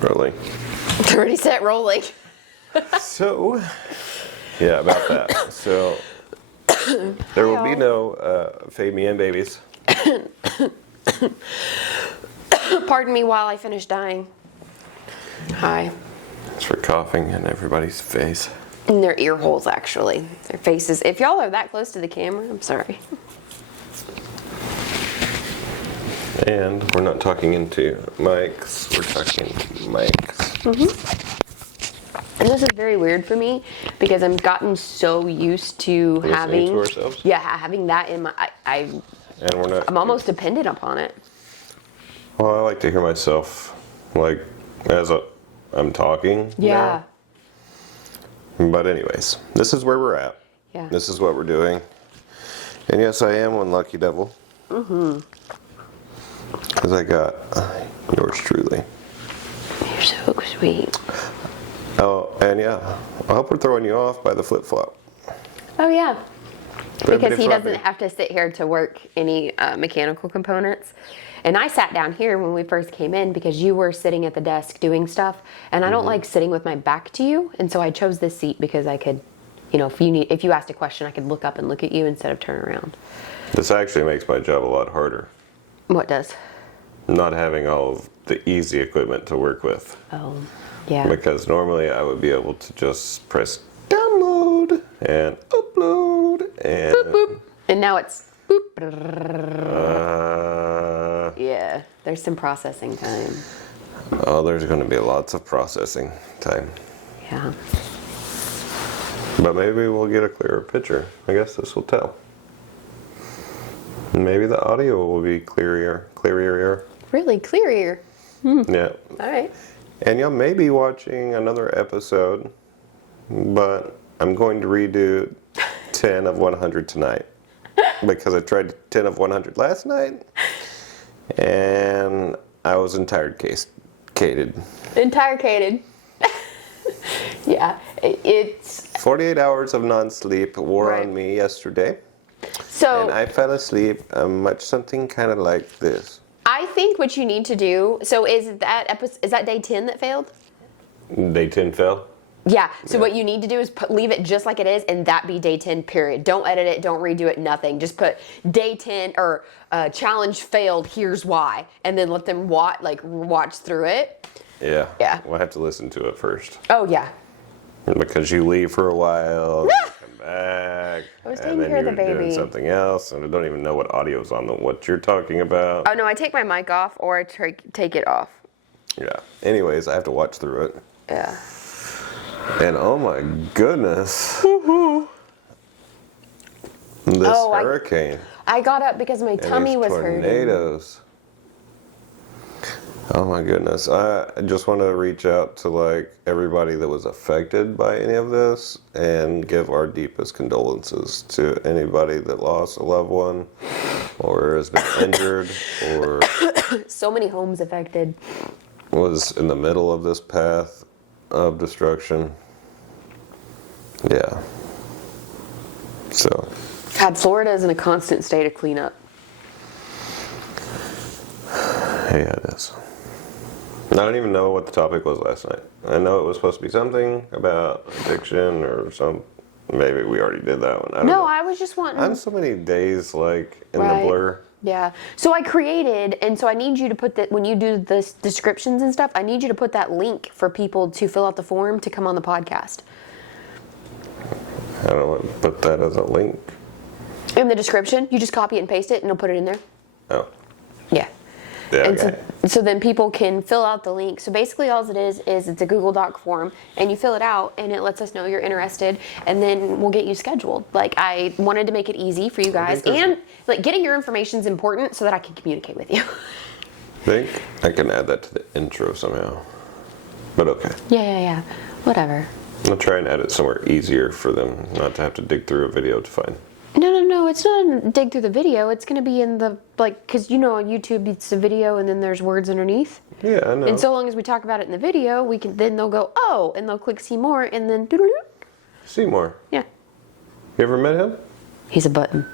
Rolling. Ready, set, rolling. So, yeah, about that. So, there will be no Fade Me In babies. Pardon me while I finish dying. Hi. It's for coughing in everybody's face. In their ear holes, actually. Their faces. If y'all are that close to the camera, I'm sorry. And we're not talking into mics, we're talking mics. And this is very weird for me because I've gotten so used to Listening having to ourselves? having that in my And we're not. I'm almost dependent upon it. Well, I like to hear myself, like, as I'm talking. Yeah. now. But anyways, this is where we're at. Yeah. This is what we're doing. And yes, I am one lucky devil. Because I got yours truly. You're so sweet. Oh, and yeah, I hope we're throwing you off by the flip-flop. Oh yeah. Because he doesn't Friday. have to sit here to work any mechanical components. And I sat down here when we first came in because you were sitting at the desk doing stuff, and I don't like sitting with my back to you, and so I chose this seat because I could, if you asked a question, I could look up and look at you instead of turn around. This actually makes my job a lot harder. What does? Not having all of the easy equipment to work with. Oh, yeah. Because normally I would be able to just press download and upload and Boop, boop. And now it's boop. Yeah, there's some processing time. there's going to be lots of processing time. Yeah. But maybe we'll get a clearer picture. I guess this will tell. Maybe the audio will be clearer. Really clear. Yeah. All right. And y'all may be watching another episode, but I'm going to redo 10 of 100 tonight. Because I tried 10 of 100 last night, and I was intoxicated. Intoxicated. Yeah, it's 48 hours of non-sleep wore Right. on me yesterday, so. and I fell asleep much something kind of like this. I think what you need to do. So is that day 10 that failed? Day 10 fell? Yeah. So what you need to do is leave it just like it is, and that be day 10. Period. Don't edit it. Don't redo it. Nothing. Just put day 10 or challenge failed. Here's why, and then let them watch through it. Yeah. Yeah. We'll have to listen to it first. Oh yeah. Because you leave for a while, come back, I was and taking then care of you're the baby. doing something else, and I don't even know what audio's on what you're talking about. Oh no, I take my mic off or I take it off. Yeah. Anyways, I have to watch through it. Yeah. And oh my goodness. This hurricane. I got up because my and tummy these was hurting. tornadoes. Oh my goodness. I just want to reach out to everybody that was affected by any of this and give our deepest condolences to anybody that lost a loved one or has been injured or So many homes affected. was in the middle of this path of destruction. Yeah. So. God, Florida is in a constant state of cleanup. Yeah, it is. I don't even know what the topic was last night. I know it was supposed to be something about addiction or some. Maybe we already did that one. I don't know. I was just wanting. I'm so many days in Right. the blur. Yeah. So I created, and so I need you to put that when you do the descriptions and stuff. I need you to put that link for people to fill out the form to come on the podcast. I don't want to put that as a link. In the description, you just copy it and paste it, and it'll put it in there. Oh. Yeah. Yeah, And okay. so then people can fill out the link. So basically all it is it's a Google Doc form, and you fill it out, and it lets us know you're interested, and then we'll get you scheduled. I wanted to make it easy for you guys, and getting your information is important so that I can communicate with you. I think I can add that to the intro somehow. But okay. Yeah. Whatever. I'll try and add it somewhere easier for them not to have to dig through a video to find. No, it's not a dig through the video. It's going to be in the, because on YouTube it's a video and then there's words underneath. Yeah, I know. And so long as we talk about it in the video, then they'll go, oh, and they'll click see more, and then doo-doo-doo. Seymour. Yeah. You ever met him? He's a button.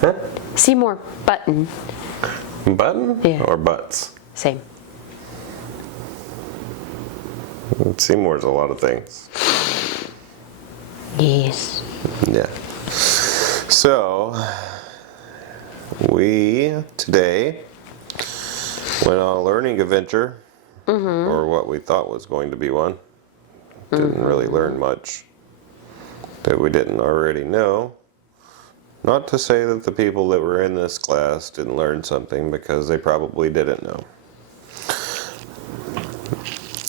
Huh? See more button. Button? Yeah. Or butts? Same. Seymour's a lot of things. Yes. Yeah. So, we today went on a learning adventure, or what we thought was going to be one. Didn't really learn much that we didn't already know. Not to say that the people that were in this class didn't learn something, because they probably didn't know.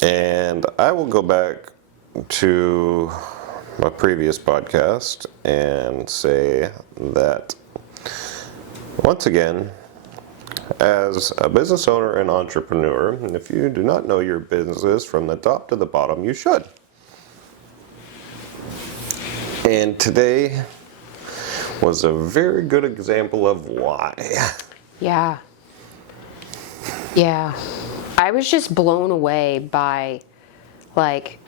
And I will go back to my previous podcast and say that, once again, as a business owner and entrepreneur, and if you do not know your business from the top to the bottom, you should. And today was a very good example of why. Yeah. Yeah. I was just blown away by, like,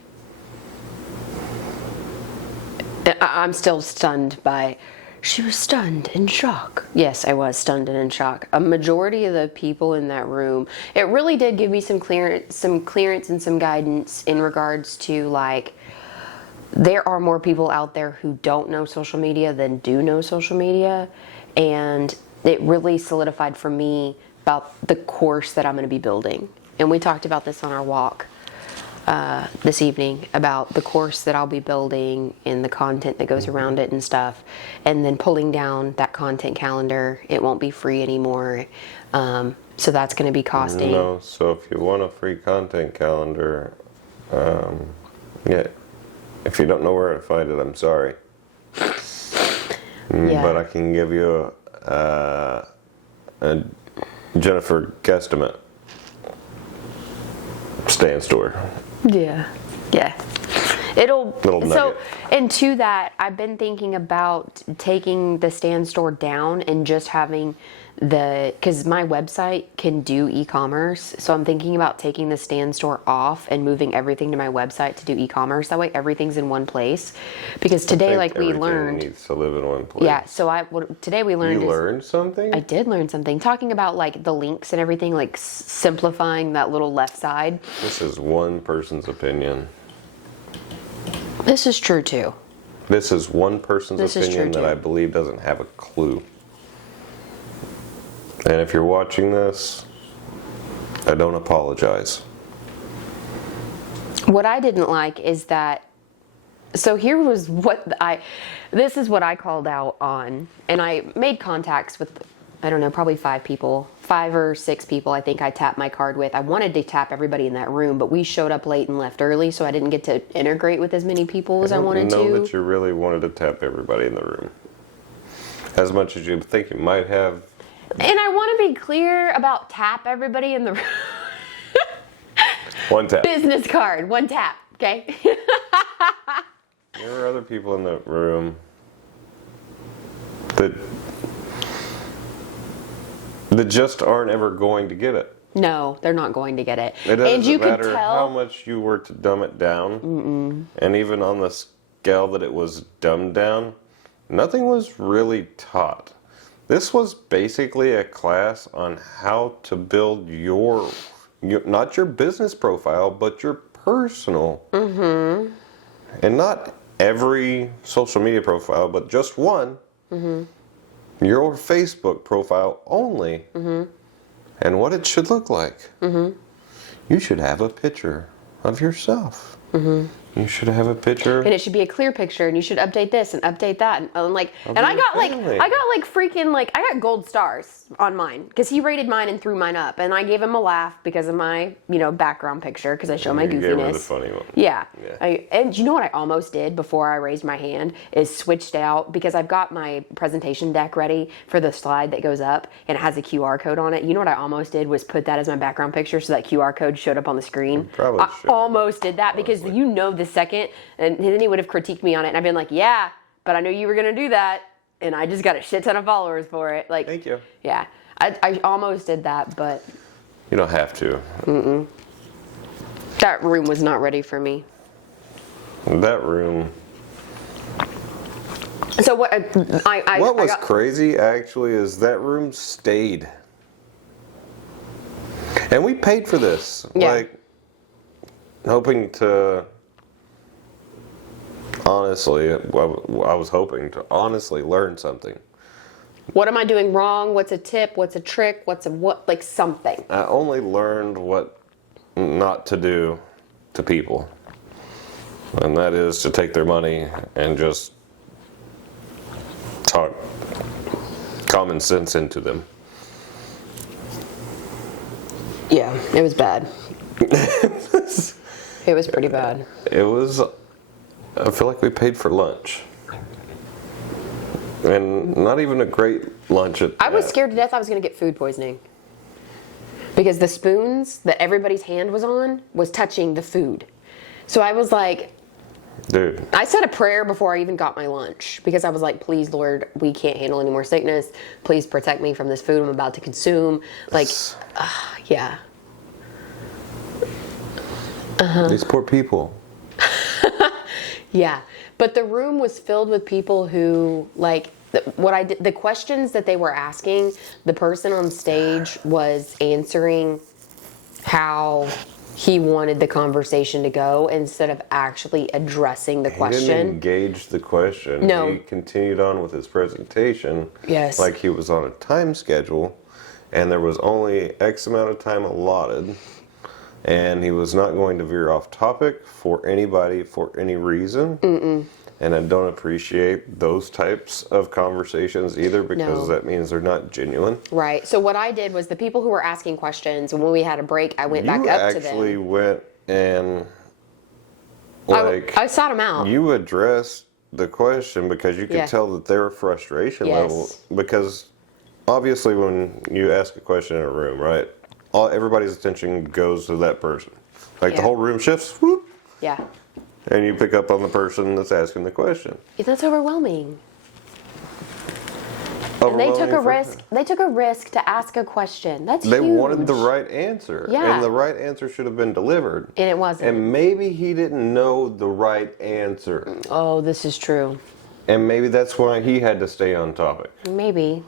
I'm still stunned by, she was stunned in shock. Yes, I was stunned and in shock. A majority of the people in that room, it really did give me some clearance and some guidance in regards to, like, there are more people out there who don't know social media than do know social media. And it really solidified for me about the course that I'm going to be building. And we talked about this on our walk this evening, about the course that I'll be building and the content that goes around it and stuff. And then pulling down that content calendar. It won't be free anymore. So that's going to be costing. No, so if you want a free content calendar, yeah, if you don't know where to find it, I'm sorry. Yeah. But I can give you a Jennifer guesstimate. Stand store. Yeah. Yeah. It'll Little so nugget. and to that, I've been thinking about taking the stand store down and just having because my website can do e-commerce, so I'm thinking about taking the stand store off and moving everything to my website to do e-commerce. That way everything's in one place. Because today, like we Everything learned, needs to live in one place. yeah, so today we learned You is learned something? I did learn something, talking about like the links and everything, like simplifying that little left side. This is one person's opinion. This is true too. This is one person's This is opinion true, that too. I believe doesn't have a clue. And if you're watching this, I don't apologize. What I didn't like is that, so here was this is what I called out on, and I made contacts with, I don't know, probably 5 or 6 people I think I tapped my card with. I wanted to tap everybody in that room, but we showed up late and left early, so I didn't get to integrate with as many people as I wanted know to. that you really wanted to tap everybody in the room. As much as you think you might have. And I want to be clear about tap everybody in the room. One tap. Business card, 1 tap, okay? There are other people in the room that just aren't ever going to get it. No, they're not going to get it. It doesn't And you could matter tell how much you were to dumb it down. And even on the scale that it was dumbed down, nothing was really taught. This was basically a class on how to build your not your business profile, but your personal. And not every social media profile, but just one. Your Facebook profile only. And what it should look like. You should have a picture of yourself. You should have a picture. and it should be a clear picture, and you should update this and update that, and like, and I got like, family. I got like freaking like, I got gold stars on mine because he rated mine and threw mine up, and I gave him a laugh because of my, background picture because I show my You gave her the goofiness. funny one. Yeah. Yeah. And you know what I almost did before I raised my hand is switched out, because I've got my presentation deck ready for the slide that goes up and it has a QR code on it. You know what I almost did was put that as my background picture so that QR code showed up on the screen. probably I should. almost did that because the second, and then he would have critiqued me on it, and I've been like, yeah, but I knew you were going to do that, and I just got a shit ton of followers for it. Like, Thank you. Yeah. I almost did that, but You don't have to. that room was not ready for me. That room. So what? What was crazy actually is that room stayed. And we paid for this. Yeah. Like, hoping to honestly, I was hoping to honestly learn something. What am I doing wrong? What's a tip? What's a trick? What's a what? Like something. I only learned what not to do to people. And that is to take their money and just talk common sense into them. Yeah, it was bad. It was pretty bad. It was, I feel like we paid for lunch. And not even a great lunch at I was that. scared to death I was going to get food poisoning. Because the spoons that everybody's hand was on was touching the food. So I was like, Dude, I said a prayer before I even got my lunch because I was like, please, Lord, we can't handle any more sickness. Please protect me from this food I'm about to consume. Like, yeah. these poor people. Yeah. But the room was filled with people who, like, the questions that they were asking, the person on stage was answering how he wanted the conversation to go instead of actually addressing the He question. didn't engage the question. No. He continued on with his presentation. Yes. Like he was on a time schedule, and there was only X amount of time allotted, and he was not going to veer off topic for anybody for any reason. And I don't appreciate those types of conversations either because No. that means they're not genuine. Right. So what I did was the people who were asking questions, when we had a break, I went back up to them. You actually went and I sought them out. you addressed the question because you could Yeah. tell that their frustration Yes. level, because obviously when you ask a question in a room, right, everybody's attention goes to that person. Like the Yeah. whole room shifts, whoop, Yeah. and you pick up on the person that's asking the question. That's overwhelming. And they took a Overwhelming for- risk. They took a risk to ask a question. That's They huge. wanted the right answer. Yeah. And the right answer should have been delivered. And it wasn't. And maybe he didn't know the right answer. Oh, this is true. And maybe that's why he had to stay on topic. Maybe.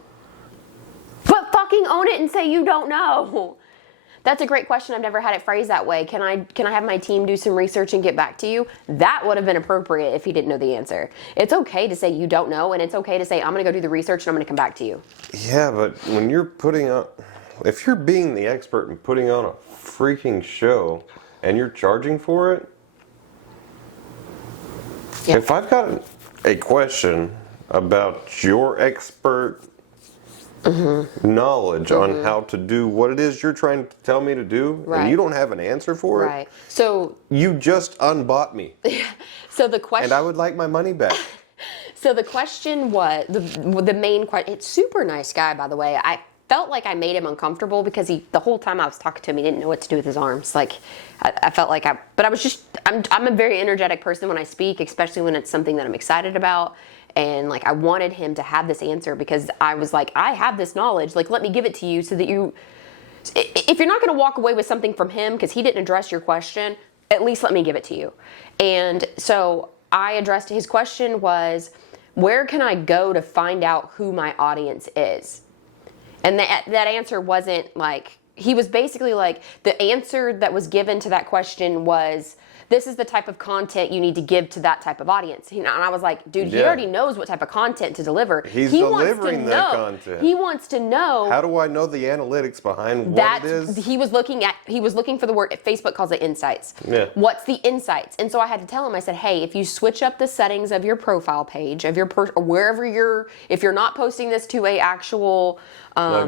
But fucking own it and say you don't know. That's a great question. I've never had it phrased that way. Can I have my team do some research and get back to you? That would have been appropriate if he didn't know the answer. It's okay to say you don't know, and it's okay to say I'm going to go do the research and I'm going to come back to you. Yeah, but when you're putting on, if you're being the expert and putting on a freaking show and you're charging for it, Yeah. if I've got a question about your expert knowledge on how to do what it is you're trying to tell me to do, Right. and you don't have an answer for it, Right. So you just unbought me, the question. and I would like my money back. So the question was the main question. It's super nice guy, by the way. I felt like I made him uncomfortable because the whole time I was talking to him, he didn't know what to do with his arms. Like I felt like but I was just I'm a very energetic person when I speak, especially when it's something that I'm excited about. And like I wanted him to have this answer because I was like, I have this knowledge. Like let me give it to you so that if you're not going to walk away with something from him because he didn't address your question, at least let me give it to you. And so I addressed his question was, where can I go to find out who my audience is? And that answer wasn't like, he was basically like, the answer that was given to that question was, this is the type of content you need to give to that type of audience. And I was like, dude, he Yeah. already knows what type of content to deliver. He's he delivering wants to that know, content. He wants to know How do I know the analytics behind that what it is? he was looking for the word, Facebook calls it insights. Yeah. What's the insights? And so I had to tell him, I said, hey, if you switch up the settings of your profile page, of your or wherever if you're not posting this to a actual A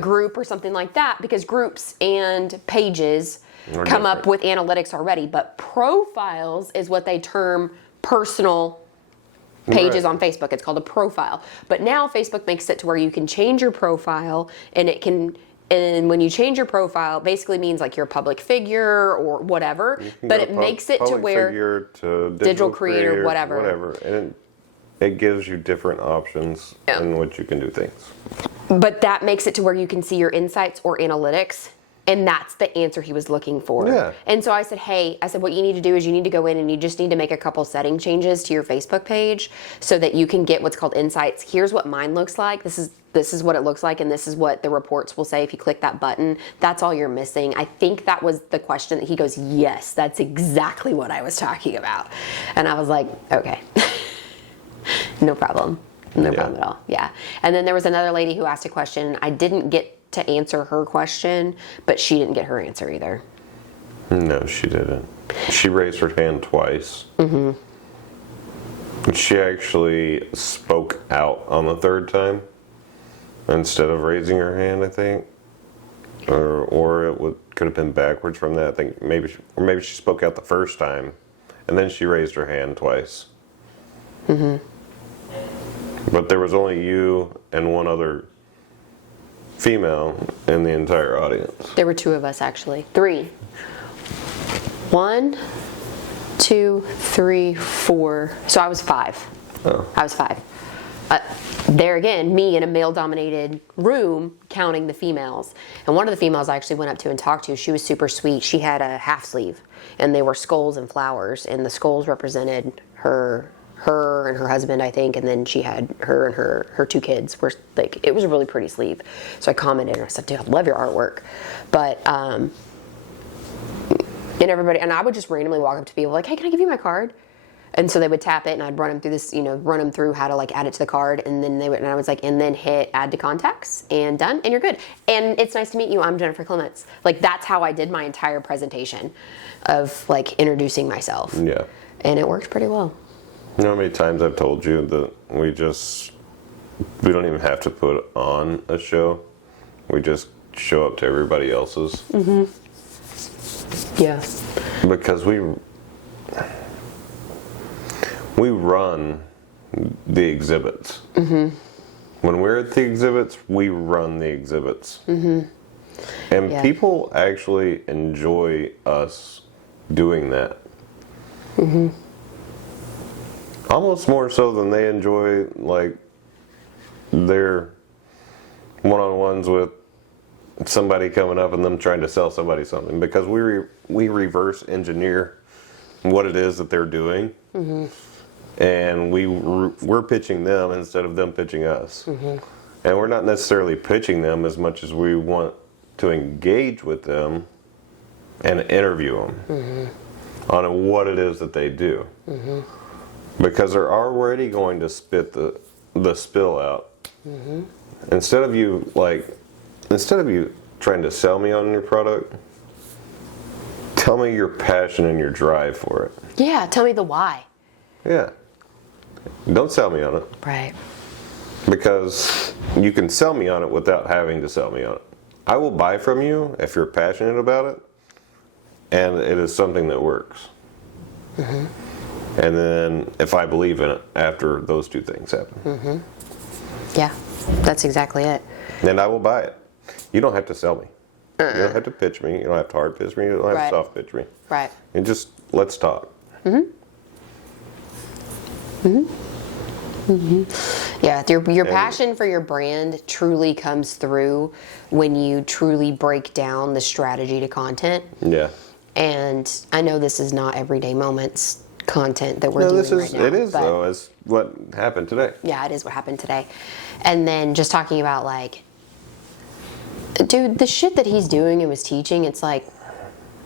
group or something like that, because groups and pages Are come up different. with analytics already, but profiles is what they term personal pages Right. on Facebook. It's called a profile. But now Facebook makes it to where you can change your profile and when you change your profile, basically means like you're a public figure or whatever, but it makes it to public where figure to digital creator, whatever. And it gives you different options Yeah. in which you can do things. But that makes it to where you can see your insights or analytics And that's the answer he was looking for. Yeah. And so I said, hey, what you need to do is you need to go in and you just need to make a couple setting changes to your Facebook page so that you can get what's called insights. Here's what mine looks like. This is what it looks like, and this is what the reports will say if you click that button. That's all you're missing. I think that was the question that he goes, yes, that's exactly what I was talking about. And I was like, okay. No problem. No problem at all. Yeah. And then there was another lady who asked a question. I didn't get to answer her question, but she didn't get her answer either. No, she didn't. She raised her hand twice. Mm-hmm. She actually spoke out on the third time instead of raising her hand, I think. Or it could have been backwards from that. I think maybe she spoke out the first time, and then she raised her hand twice. Mm-hmm. But there was only you and one other female in the entire audience. There were 2 of us, actually. 3. 1, 2, 3, 4. So I was 5. Oh. I was 5. There again, me in a male-dominated room counting the females. And one of the females I actually went up to and talked to, she was super sweet. She had a half sleeve, and they were skulls and flowers, and the skulls represented her and her husband, I think, and then she had her and her 2 kids. Were like, it was a really pretty sleeve. So I commented and I said, dude, I love your artwork. But and everybody, and I would just randomly walk up to people like, hey, can I give you my card? And so they would tap it, and I'd run them through this, run them through how to like add it to the card, and then and I was like, and then hit add to contacts, and done, and you're good. And it's nice to meet you. I'm Jennifer Clements. Like, that's how I did my entire presentation of like introducing myself. Yeah. And it worked pretty well. You know how many times I've told you that we don't even have to put on a show. We just show up to everybody else's. Mm-hmm. Yeah. Because we run the exhibits. Mm-hmm. When we're at the exhibits, we run the exhibits. Mm-hmm. And people actually enjoy us doing that. Mm-hmm. Almost more so than they enjoy like their one-on-ones with somebody coming up and them trying to sell somebody something, because we reverse engineer what it is that they're doing. Mm-hmm. And we're pitching them instead of them pitching us. Mm-hmm. And we're not necessarily pitching them as much as we want to engage with them and interview them on what it is that they do. Mm-hmm. Because they're already going to spit the spill out. Mm-hmm. Instead of you trying to sell me on your product, tell me your passion and your drive for it. Yeah, tell me the why. Yeah. Don't sell me on it. Right. Because you can sell me on it without having to sell me on it. I will buy from you if you're passionate about it, and it is something that works. Mm-hmm. And then if I believe in it after those 2 things happen. Mm-hmm. Yeah, that's exactly it. Then I will buy it. You don't have to sell me. You don't have to pitch me. You don't have to hard pitch me. You don't have to soft pitch me. Right. And just let's talk. Mm-hmm. Mm-hmm. Mm-hmm. Yeah, your passion for your brand truly comes through when you truly break down the strategy to content. Yeah. And I know this is not everyday moments content that we're doing right now. It is, though, is what happened today. Yeah, it is what happened today. And then just talking about, like, dude, the shit that he's doing and was teaching, it's like,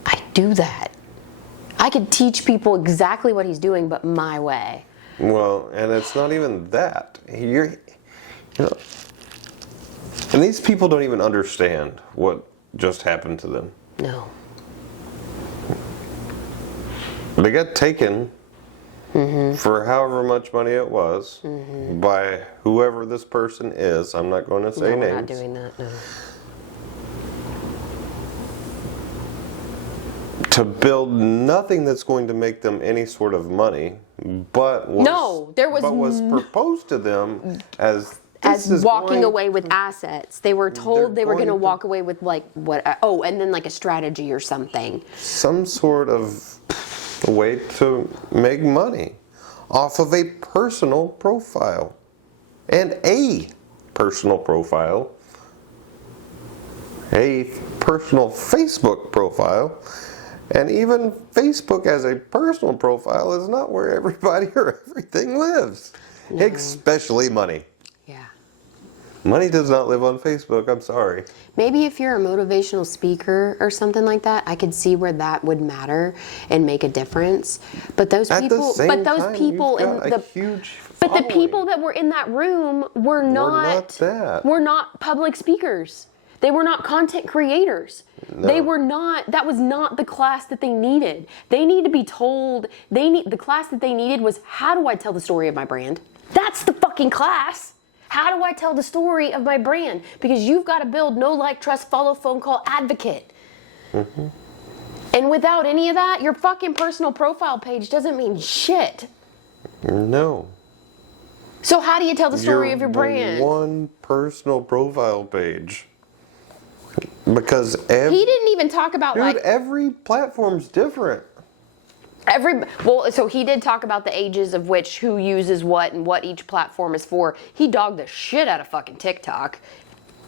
I do that. I could teach people exactly what he's doing, but my way. Well, and it's not even that. And these people don't even understand what just happened to them. No. They got taken for however much money it was by whoever this person is. I'm not going to say names. We're not doing that, no. To build nothing that's going to make them any sort of money, but was proposed to them as walking away with assets. They were told they were going to walk away with and then like a strategy or something. Some sort of way to make money off of a personal profile. And a personal profile a personal Facebook profile. And even Facebook as a personal profile is not where everybody or everything lives. No. Especially money. Yeah. Money does not live on Facebook, I'm sorry. Maybe if you're a motivational speaker or something like that, I could see where that would matter and make a difference. But those At people, the same but those time, people you've got in a the huge but the following. people that were in that room were not that. were not public speakers. They were not content creators. No. They were not, that was not the class that they needed. They need to be told, the class that they needed was, how do I tell the story of my brand? That's the fucking class. How do I tell the story of my brand? Because you've got to build know, like, trust, follow, phone call, advocate. Mm-hmm. And without any of that, your fucking personal profile page doesn't mean shit. No. So how do you tell the story of your brand? One personal profile page. Because He didn't even talk about every platform's different. So he did talk about the ages of which who uses what and what each platform is for. He dogged the shit out of fucking TikTok.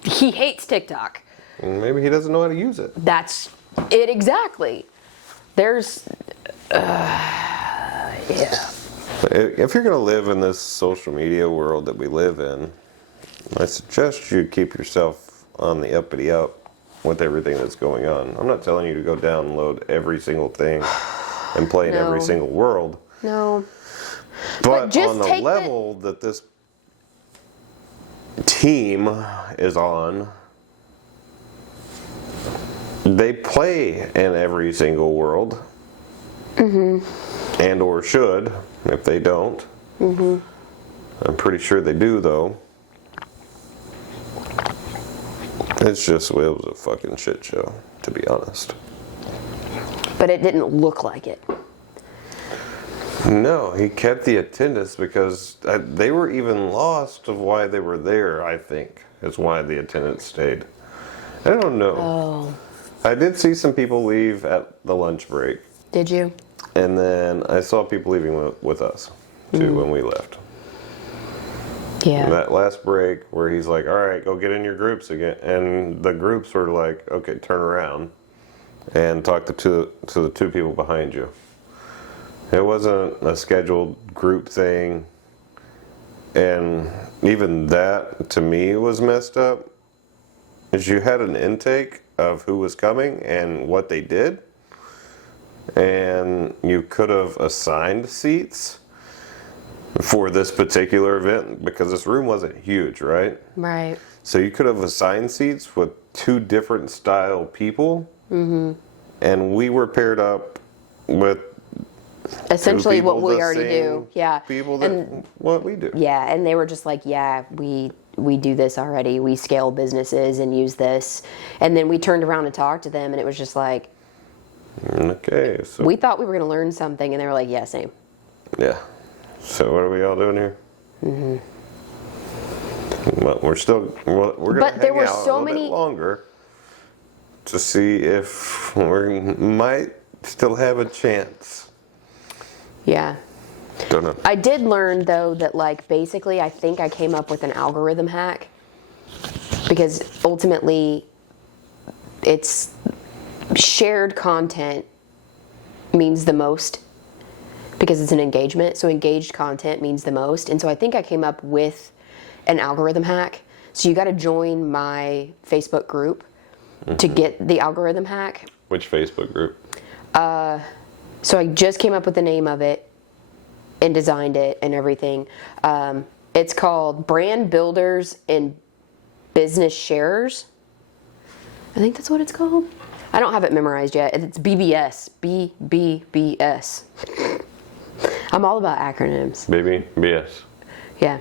He hates TikTok. Maybe he doesn't know how to use it. That's it exactly. There's, yeah. If you're going to live in this social media world that we live in, I suggest you keep yourself on the uppity up with everything that's going on. I'm not telling you to go download every single thing and play in every No. single world. No. But just on the take level that this team is on, they play in every single world. And or should, if they don't. I'm pretty sure they do, though. It's just, it was a fucking shit show, to be honest. But it didn't look like it. No, he kept the attendance because they were even lost of why they were there, I think, is why the attendance stayed. I don't know. Oh. I did see some people leave at the lunch break. Did you? And then I saw people leaving with us, too, when we left. Yeah. That last break where he's like, all right, go get in your groups again. And the groups were like, okay, turn around and talk to the two people behind you. It wasn't a scheduled group thing. And even that, to me, was messed up. Is you had an intake of who was coming and what they did. And you could have assigned seats for this particular event because this room wasn't huge, right? Right. So you could have assigned seats with two different style people. And we were paired up with Essentially two people what we the already same do. Yeah. people that what we do. Yeah, and they were just like, yeah, we do this already. We scale businesses and use this. And then we turned around and talked to them, and it was just like, Okay, so we thought we were going to learn something, and they were like, yeah, same. yeah. So what are we all doing here? Well, we're going But to there hang were out so a little many- bit longer to see if we might still have a chance. Yeah. Don't know. I did learn, though, that, like, basically, I think I came up with an algorithm hack. Because ultimately, it's shared content means the most. Because it's an engagement. So engaged content means the most. And so I think I came up with an algorithm hack. So you got to join my Facebook group to get the algorithm hack. Which Facebook group? So I just came up with the name of it and designed it and everything. It's called Brand Builders and Business Sharers. I think that's what it's called. I don't have it memorized yet. It's BBS. BBBS. I'm all about acronyms. Baby, BS. Yeah.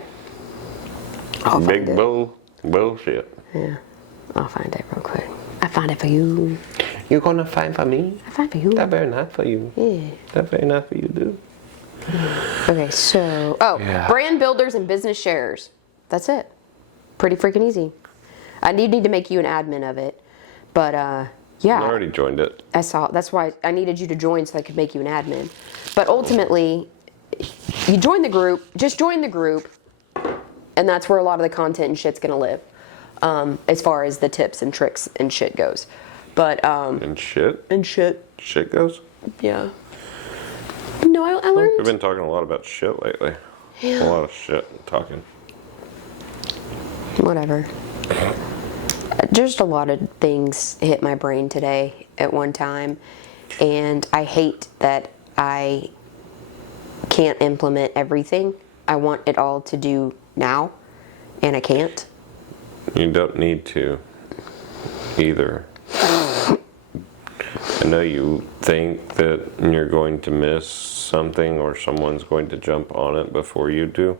I'll find Big it. bullshit. Yeah. I'll find it real quick. I find it for you. You gonna find for me? I find it for you. That very not for you. Yeah. That very not for you, dude. Okay, so Yeah. brand builders and business sharers. That's it. Pretty freaking easy. I need to make you an admin of it, but yeah. I already joined it. I saw. That's why I needed you to join so I could make you an admin. But ultimately, you join the group. Just join the group, and that's where a lot of the content and shit's gonna live. as far as the tips and tricks and shit goes. But And shit? Shit goes? Yeah. No, I learned. We've been talking a lot about shit lately. Yeah. A lot of shit talking. Whatever. Just a lot of things hit my brain today at one time, and I hate that I can't implement everything. I want it all to do now, and I can't. You don't need to either. I know you think that you're going to miss something or someone's going to jump on it before you do.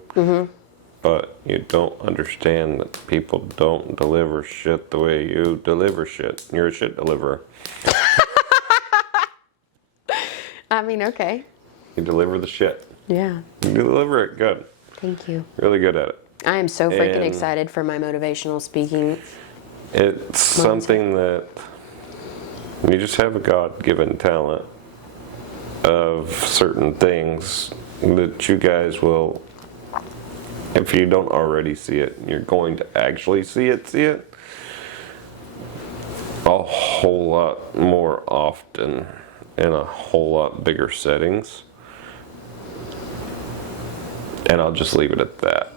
But you don't understand that people don't deliver shit the way you deliver shit. You're a shit deliverer. I mean, okay. You deliver the shit. Yeah. You deliver it good. Thank you. Really good at it. I am so freaking And- excited for my motivational speaking. It's something that you just have a God-given talent of certain things that you guys will, if you don't already see it, you're going to actually see it a whole lot more often in a whole lot bigger settings. And I'll just leave it at that.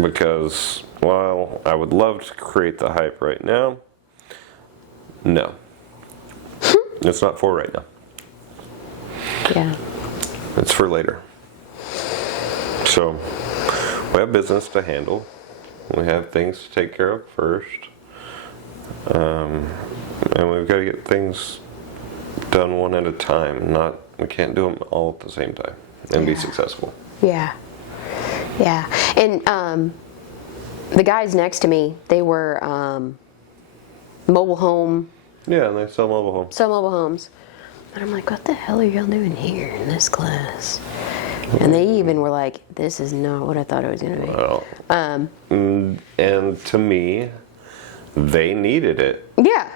Because while I would love to create the hype right now, no. It's not for right now. Yeah. It's for later. So, we have business to handle. We have things to take care of first. And we've got to get things done one at a time. We can't do them all at the same time and be successful. Yeah. Yeah. And the guys next to me, they were mobile home. Yeah, and they sell mobile homes. Sell mobile homes. And I'm like, what the hell are y'all doing here in this class? And they even were like, this is not what I thought it was going to be. Well, and to me, they needed it. Yeah.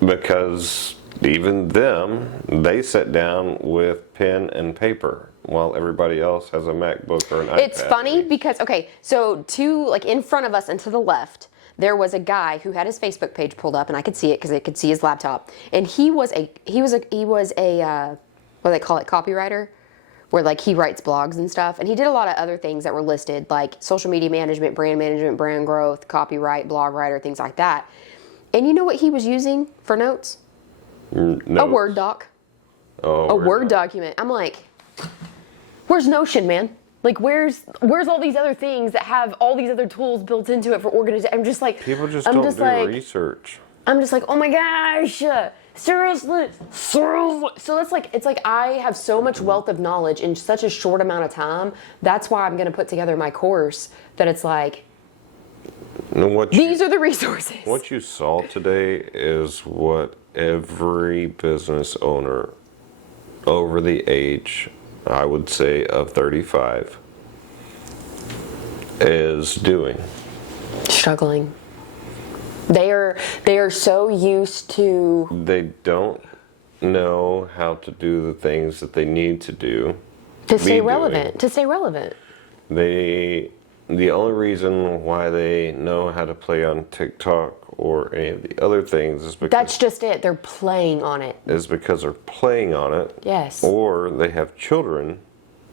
Because even them, they sit down with pen and paper while everybody else has a MacBook or an iPad. It's funny because, okay, so in front of us and to the left, there was a guy who had his Facebook page pulled up, and I could see it because I could see his laptop. And he was a what do they call it, copywriter, where like he writes blogs and stuff. And he did a lot of other things that were listed, like social media management, brand growth, copyright, blog writer, things like that. And you know what he was using for notes? No. A Word doc. Oh, A Word document. I'm like, where's Notion, man? Like, where's all these other things that have all these other tools built into it for organization? I'm just like, People just don't do research. I'm just like, oh my gosh, seriously. So that's like, it's like I have so much wealth of knowledge in such a short amount of time. That's why I'm going to put together my course. That it's like, these are the resources. What you saw today is what every business owner over the age, I would say, of 35 is doing. Struggling. They are so used to. They don't know how to do the things that they need to do. To stay relevant. To stay relevant. The only reason why they know how to play on TikTok or any of the other things is because That's just it. They're playing on it. is because they're playing on it. Yes. Or they have children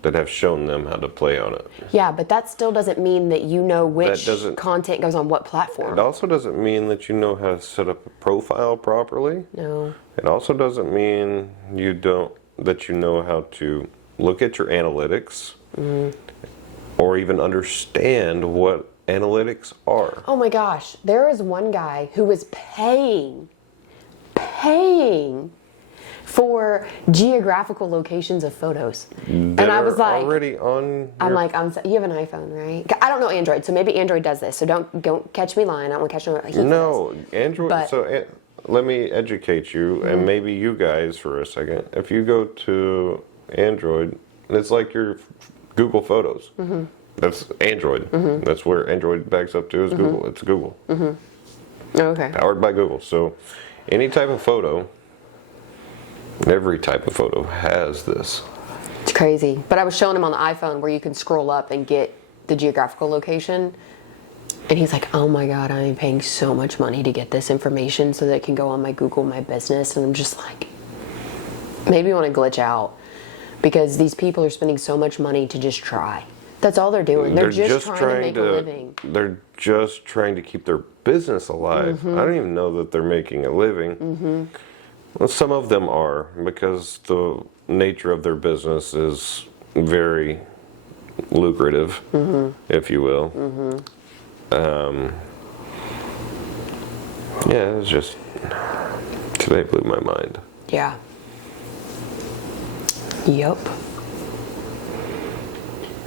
that have shown them how to play on it. Yeah, but that still doesn't mean that you know which doesn't- content goes on what platform. It also doesn't mean that you know how to set up a profile properly. No. It also doesn't mean that you know how to look at your analytics or even understand what analytics are. Oh my gosh, there is one guy who was paying for geographical locations of photos. And I was like, already on you have an iPhone, right? I don't know Android, so maybe Android does this. So don't catch me lying. I don't want to catch no. No, Android. But- Let me educate you, and maybe you guys for a second. If you go to Android, it's like your Google Photos. That's Android. That's where Android backs up to is Google. It's Google. Okay. Powered by Google. So any type of photo, every type of photo has this. It's crazy. But I was showing him on the iPhone where you can scroll up and get the geographical location. And he's like, oh my God, I am paying so much money to get this information so that it can go on my Google My Business. And I'm just like, maybe want to glitch out because these people are spending so much money to just try. That's all they're doing. They're just trying to make a living. They're just trying to keep their business alive. I don't even know that they're making a living. Well, some of them are, because the nature of their business is very lucrative, if you will. Yeah, it's just, today blew my mind. Yeah. Yep.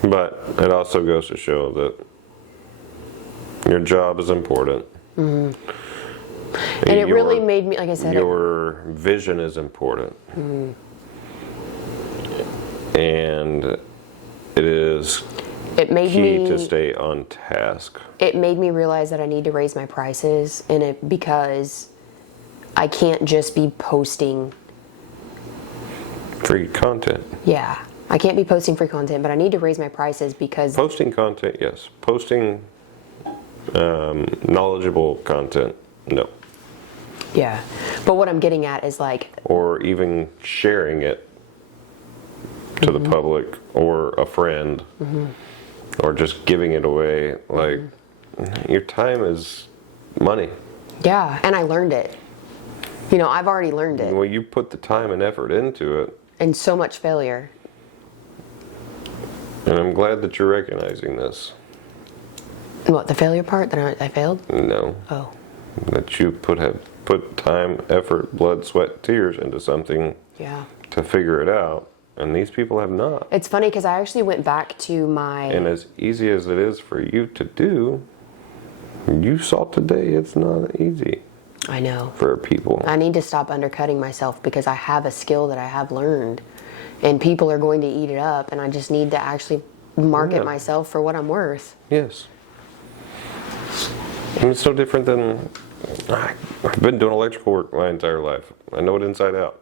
But it also goes to show that your job is important. And it really made me, like I said, your vision is important. And it is key to stay on task. It made me realize that I need to raise my prices because I can't just be posting Free content. Yeah, I can't be posting free content, but I need to raise my prices because Posting content, yes. Posting knowledgeable content, no. Yeah, but what I'm getting at is like, Or even sharing it to the public or a friend, or just giving it away. Like, your time is money. yeah, and I learned it. You know, I've already learned it, Well, you put the time and effort into it, and so much failure. and I'm glad that you're recognizing this. What, the failure part that I failed? No, Oh, that you put time, effort, blood, sweat, tears into something yeah. to figure it out, and these people have not. It's funny because I actually went back to my. And as easy as it is for you to do, you saw today it's not easy I know. for people. I need to stop undercutting myself because I have a skill that I have learned, and people are going to eat it up, and I just need to actually market Yeah. myself for what I'm worth. Yes. And it's no different than, I've been doing electrical work my entire life. I know it inside out.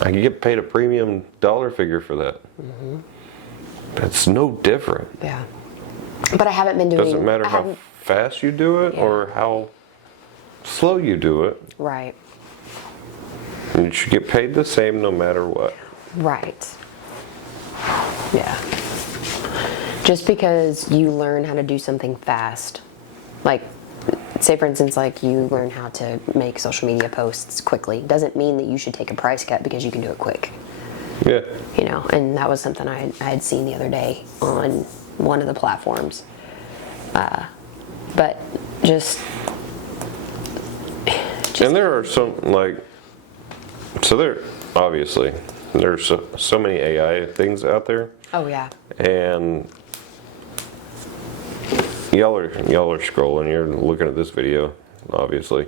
I can get paid a premium dollar figure for that. That's no different. Yeah. But I haven't been doing. Doesn't matter I how haven't- fast you do it Yeah. or how slow you do it. Right. You should get paid the same no matter what. Right. Yeah. Just because you learn how to do something fast, like, say for instance, like you learn how to make social media posts quickly, doesn't mean that you should take a price cut because you can do it quick. Yeah. You know, and that was something I had seen the other day on one of the platforms. But just And there are some, like, so there, obviously, there's so many AI things out there, oh yeah, and y'all are scrolling, you're looking at this video, obviously.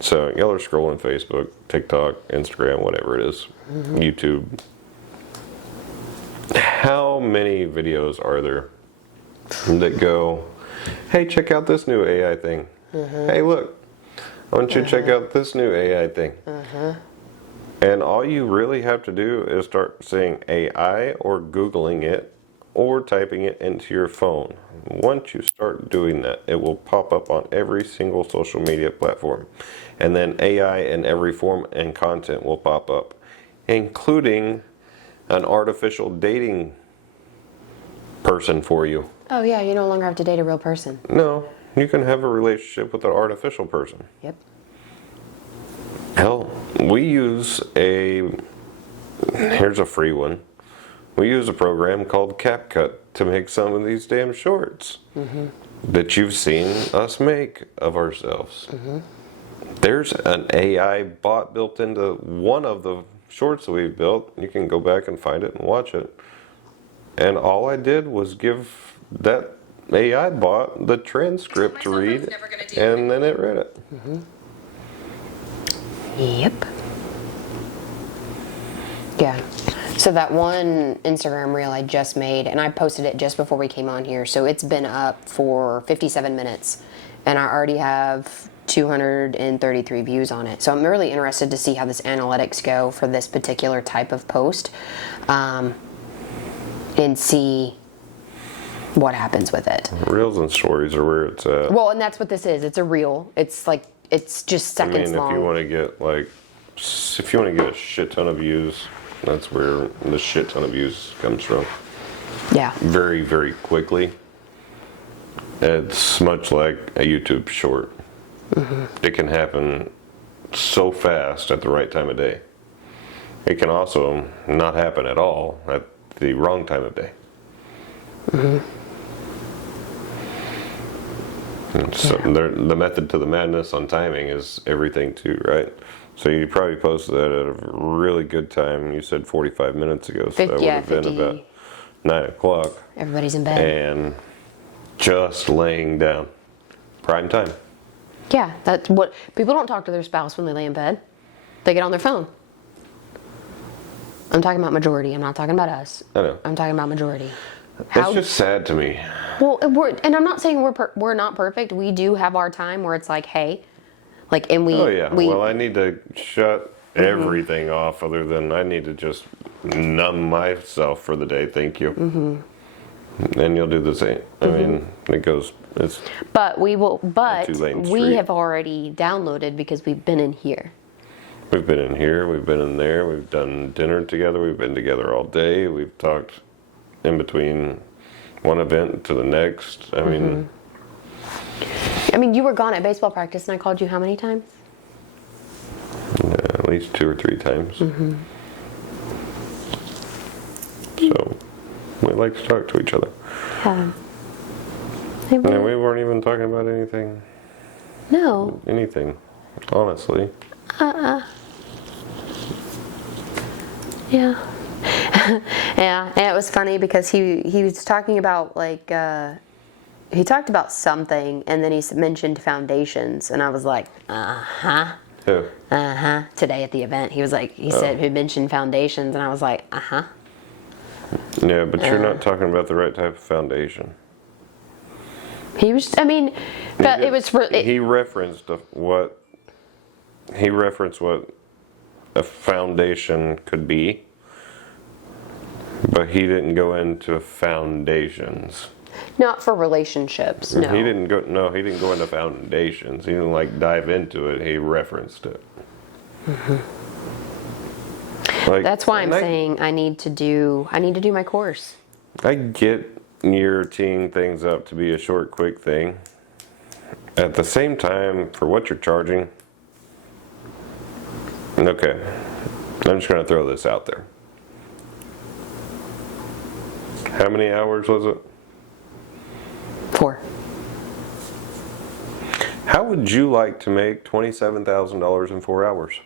So y'all are scrolling Facebook, TikTok, Instagram, whatever it is, YouTube. How many videos are there that go, hey, check out this new AI thing. Hey, look, I want you to check out this new AI thing. And all you really have to do is start saying AI or Googling it or typing it into your phone. Once you start doing that, it will pop up on every single social media platform. And then AI in every form and content will pop up, including an artificial dating person for you. oh yeah, you no longer have to date a real person. No, you can have a relationship with an artificial person. Yep. Hell, we use here's a free one. We use a program called CapCut to make some of these damn shorts that you've seen us make of ourselves. There's an AI bot built into one of the shorts that we've built. You can go back and find it and watch it. And all I did was give that AI bot the transcript to read, and then it read it. Yep. Yeah. So that one Instagram reel I just made, and I posted it just before we came on here, so it's been up for 57 minutes, and I already have 233 views on it. So I'm really interested to see how this analytics go for this particular type of post, and see what happens with it. Reels and stories are where it's at. Well, and that's what this is. It's a reel. It's like, it's just I seconds mean, long. if you want to get a shit ton of views, that's where the shit ton of views comes from. Yeah. Very, very quickly. It's much like a YouTube short. It can happen so fast at the right time of day. It can also not happen at all at the wrong time of day. And so the method to the madness on timing is everything too, right? So you probably posted that at a really good time. You said 45 minutes ago, so that would have been 50. about 9 o'clock. Everybody's in bed. And just laying down. Prime time. Yeah, that's what people don't talk to their spouse when they lay in bed. They get on their phone. I'm talking about majority. I'm not talking about us. I know. I'm talking about majority. It's just sad to me. Well, and I'm not saying we're not perfect. We do have our time where it's like, hey, like, and we. Oh yeah. Well, I need to shut everything off other than I need to just numb myself for the day. Thank you. And you'll do the same. I mean, it goes. It's. But we will. But two-lane we street. have already downloaded because we've been in here. We've been in here. We've been in there. We've done dinner together. We've been together all day. We've talked in between one event to the next. I mean. I mean, you were gone at baseball practice, and I called you how many times? At least 2 or 3 times. So we like to talk to each other. Yeah. And we weren't even talking about anything. No. Anything, honestly. Yeah. Yeah, and it was funny because he was talking about like he talked about something, and then he mentioned foundations, and I was like, Who? today at the event he was like, he said he mentioned foundations, and I was like, Yeah, but you're not talking about the right type of foundation. he was, I mean, but it was He referenced what a foundation could be, but he didn't go into foundations. not for relationships. No, He didn't go. No, he didn't go into foundations. He didn't like dive into it. He referenced it. Like, that's why I'm saying I need to do my course. I get you're teeing things up to be a short, quick thing. At the same time, for what you're charging, okay, I'm just going to throw this out there. How many hours was it? 4. How would you like to make $27,000 in 4 hours?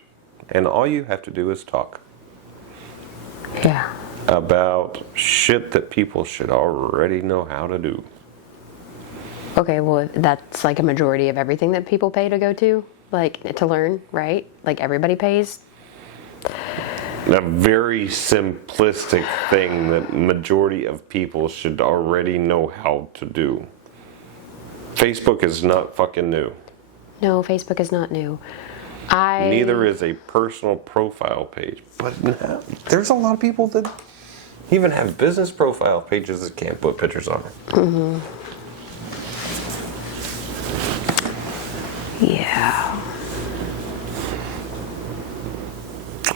And all you have to do is talk Yeah. about shit that people should already know how to do. Okay, well, that's like a majority of everything that people pay to go to, like to learn, right? Like everybody pays. A very simplistic thing that majority of people should already know how to do. Facebook is not fucking new. No, Facebook is not new. Neither is a personal profile page. But there's a lot of people that even have business profile pages that can't put pictures on it. Yeah.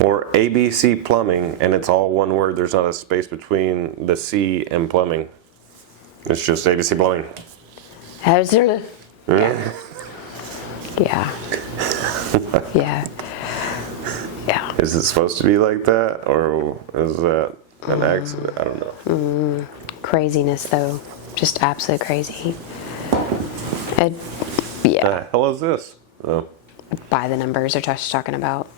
Or ABC Plumbing, and it's all one word. There's not a space between the C and plumbing. It's just ABC Plumbing. How's it? Yeah. Yeah. Yeah. Yeah. Is it supposed to be like that, or is that an accident? I don't know. Craziness, though. Just absolute crazy. Yeah. The hell is this? Oh. By the numbers they're just talking about.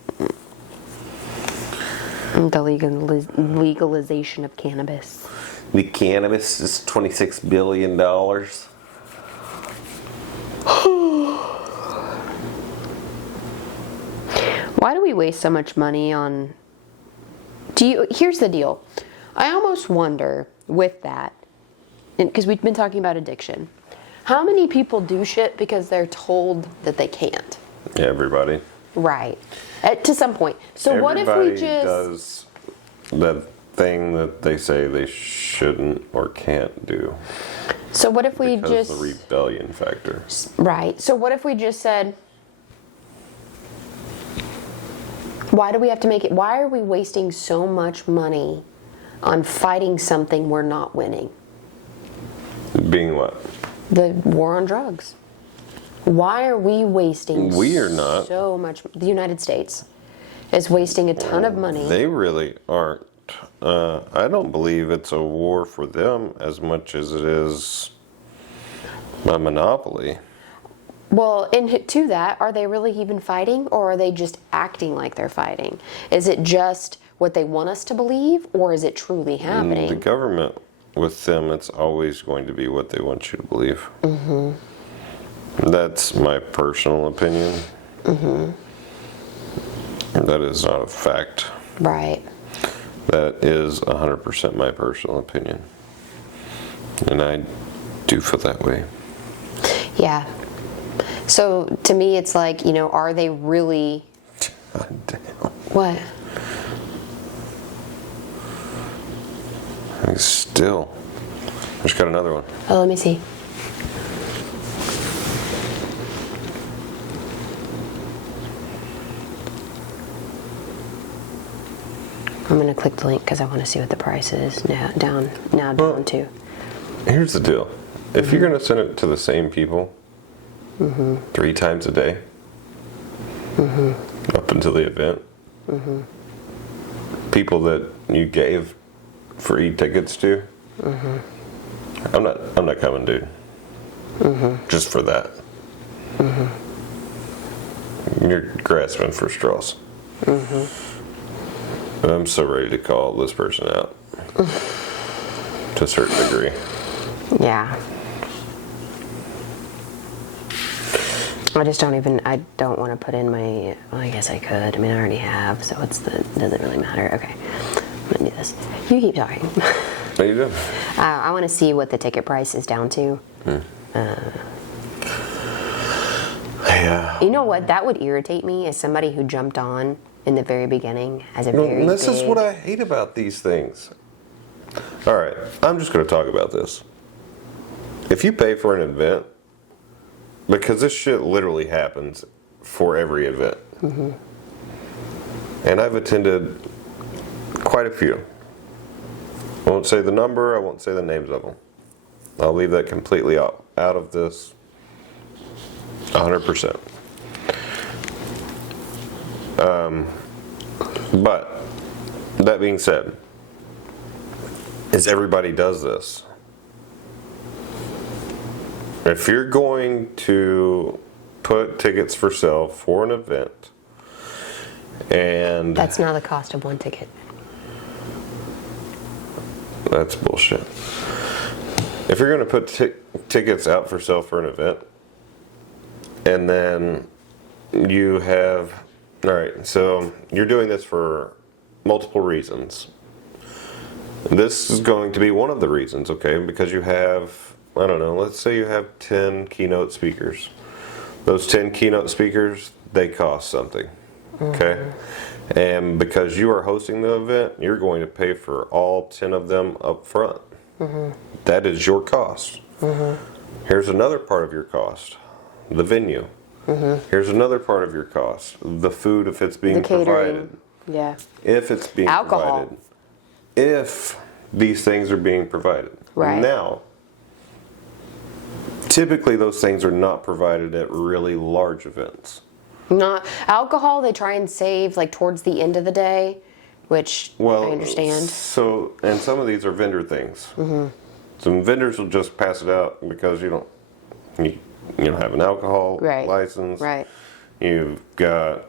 The legalization of cannabis. The cannabis is $26 billion. Why do we waste so much money on... Here's the deal. I almost wonder with that, because we've been talking about addiction, how many people do shit because they're told that they can't? Everybody. Right. To some point. So what if we Everybody just... does the thing that they say they shouldn't or can't do. So what if we Because just... of the rebellion factor. Right. So what if we just said, why do we have to make it? Why are we wasting so much money on fighting something we're not winning? Being what? The war on drugs. Why are we wasting We are not. so much? The United States is wasting a ton of money. They really aren't. I don't believe it's a war for them as much as it is a monopoly. Well, and to that, are they really even fighting, or are they just acting like they're fighting? Is it just what they want us to believe, or is it truly The happening? government, with them, it's always going to be what they want you to believe. Mm-hmm. That's my personal opinion. Mm-hmm. That is not a fact. Right. That is 100% my personal opinion. And I do feel that way. Yeah. So to me, it's like, are they really... God damn. What? Still. I just got another one. Oh, let me see. I'm going to click the link because I want to see what the price is down to. Here's the deal. If you're going to send it to the same people 3 times a day up until the event, people that you gave free tickets to, I'm not coming, dude. Just for that. You're grasping for straws. I'm so ready to call this person out to a certain degree. Yeah. I don't want to put in my, well, I guess I could. I mean, I already have, so it doesn't really matter. Okay, I'm going to do this. You keep talking. How you doing? I want to see what the ticket price is down to. Yeah. You know what? That would irritate me as somebody who jumped on in the very beginning as a very This is big... what I hate about these things. All right, I'm just going to talk about this. If you pay for an event, because this shit literally happens for every event, and I've attended quite a few. I won't say the number, I won't say the names of them. I'll leave that completely out of this 100%. But that being said, is everybody does this. If you're going to put tickets for sale for an event, and That's not the cost of one ticket. that's bullshit. If you're going to put tickets out for sale for an event, and then you have, all right, so you're doing this for multiple reasons. This is going to be one of the reasons, okay? Because you have, I don't know, let's say you have 10 keynote speakers. Those 10 keynote speakers, they cost something, okay? And because you are hosting the event, you're going to pay for all 10 of them up front. That is your cost. Here's another part of your cost, the venue. Here's another part of your cost, the food if it's being The catering. provided. Yeah. If it's being Alcohol. provided. If these things are being provided. Right. Now, typically those things are not provided at really large events. Not alcohol. They try and save like towards the end of the day, which I understand. So, and some of these are vendor things. Some vendors will just pass it out because you don't have an alcohol license. Right. You've got,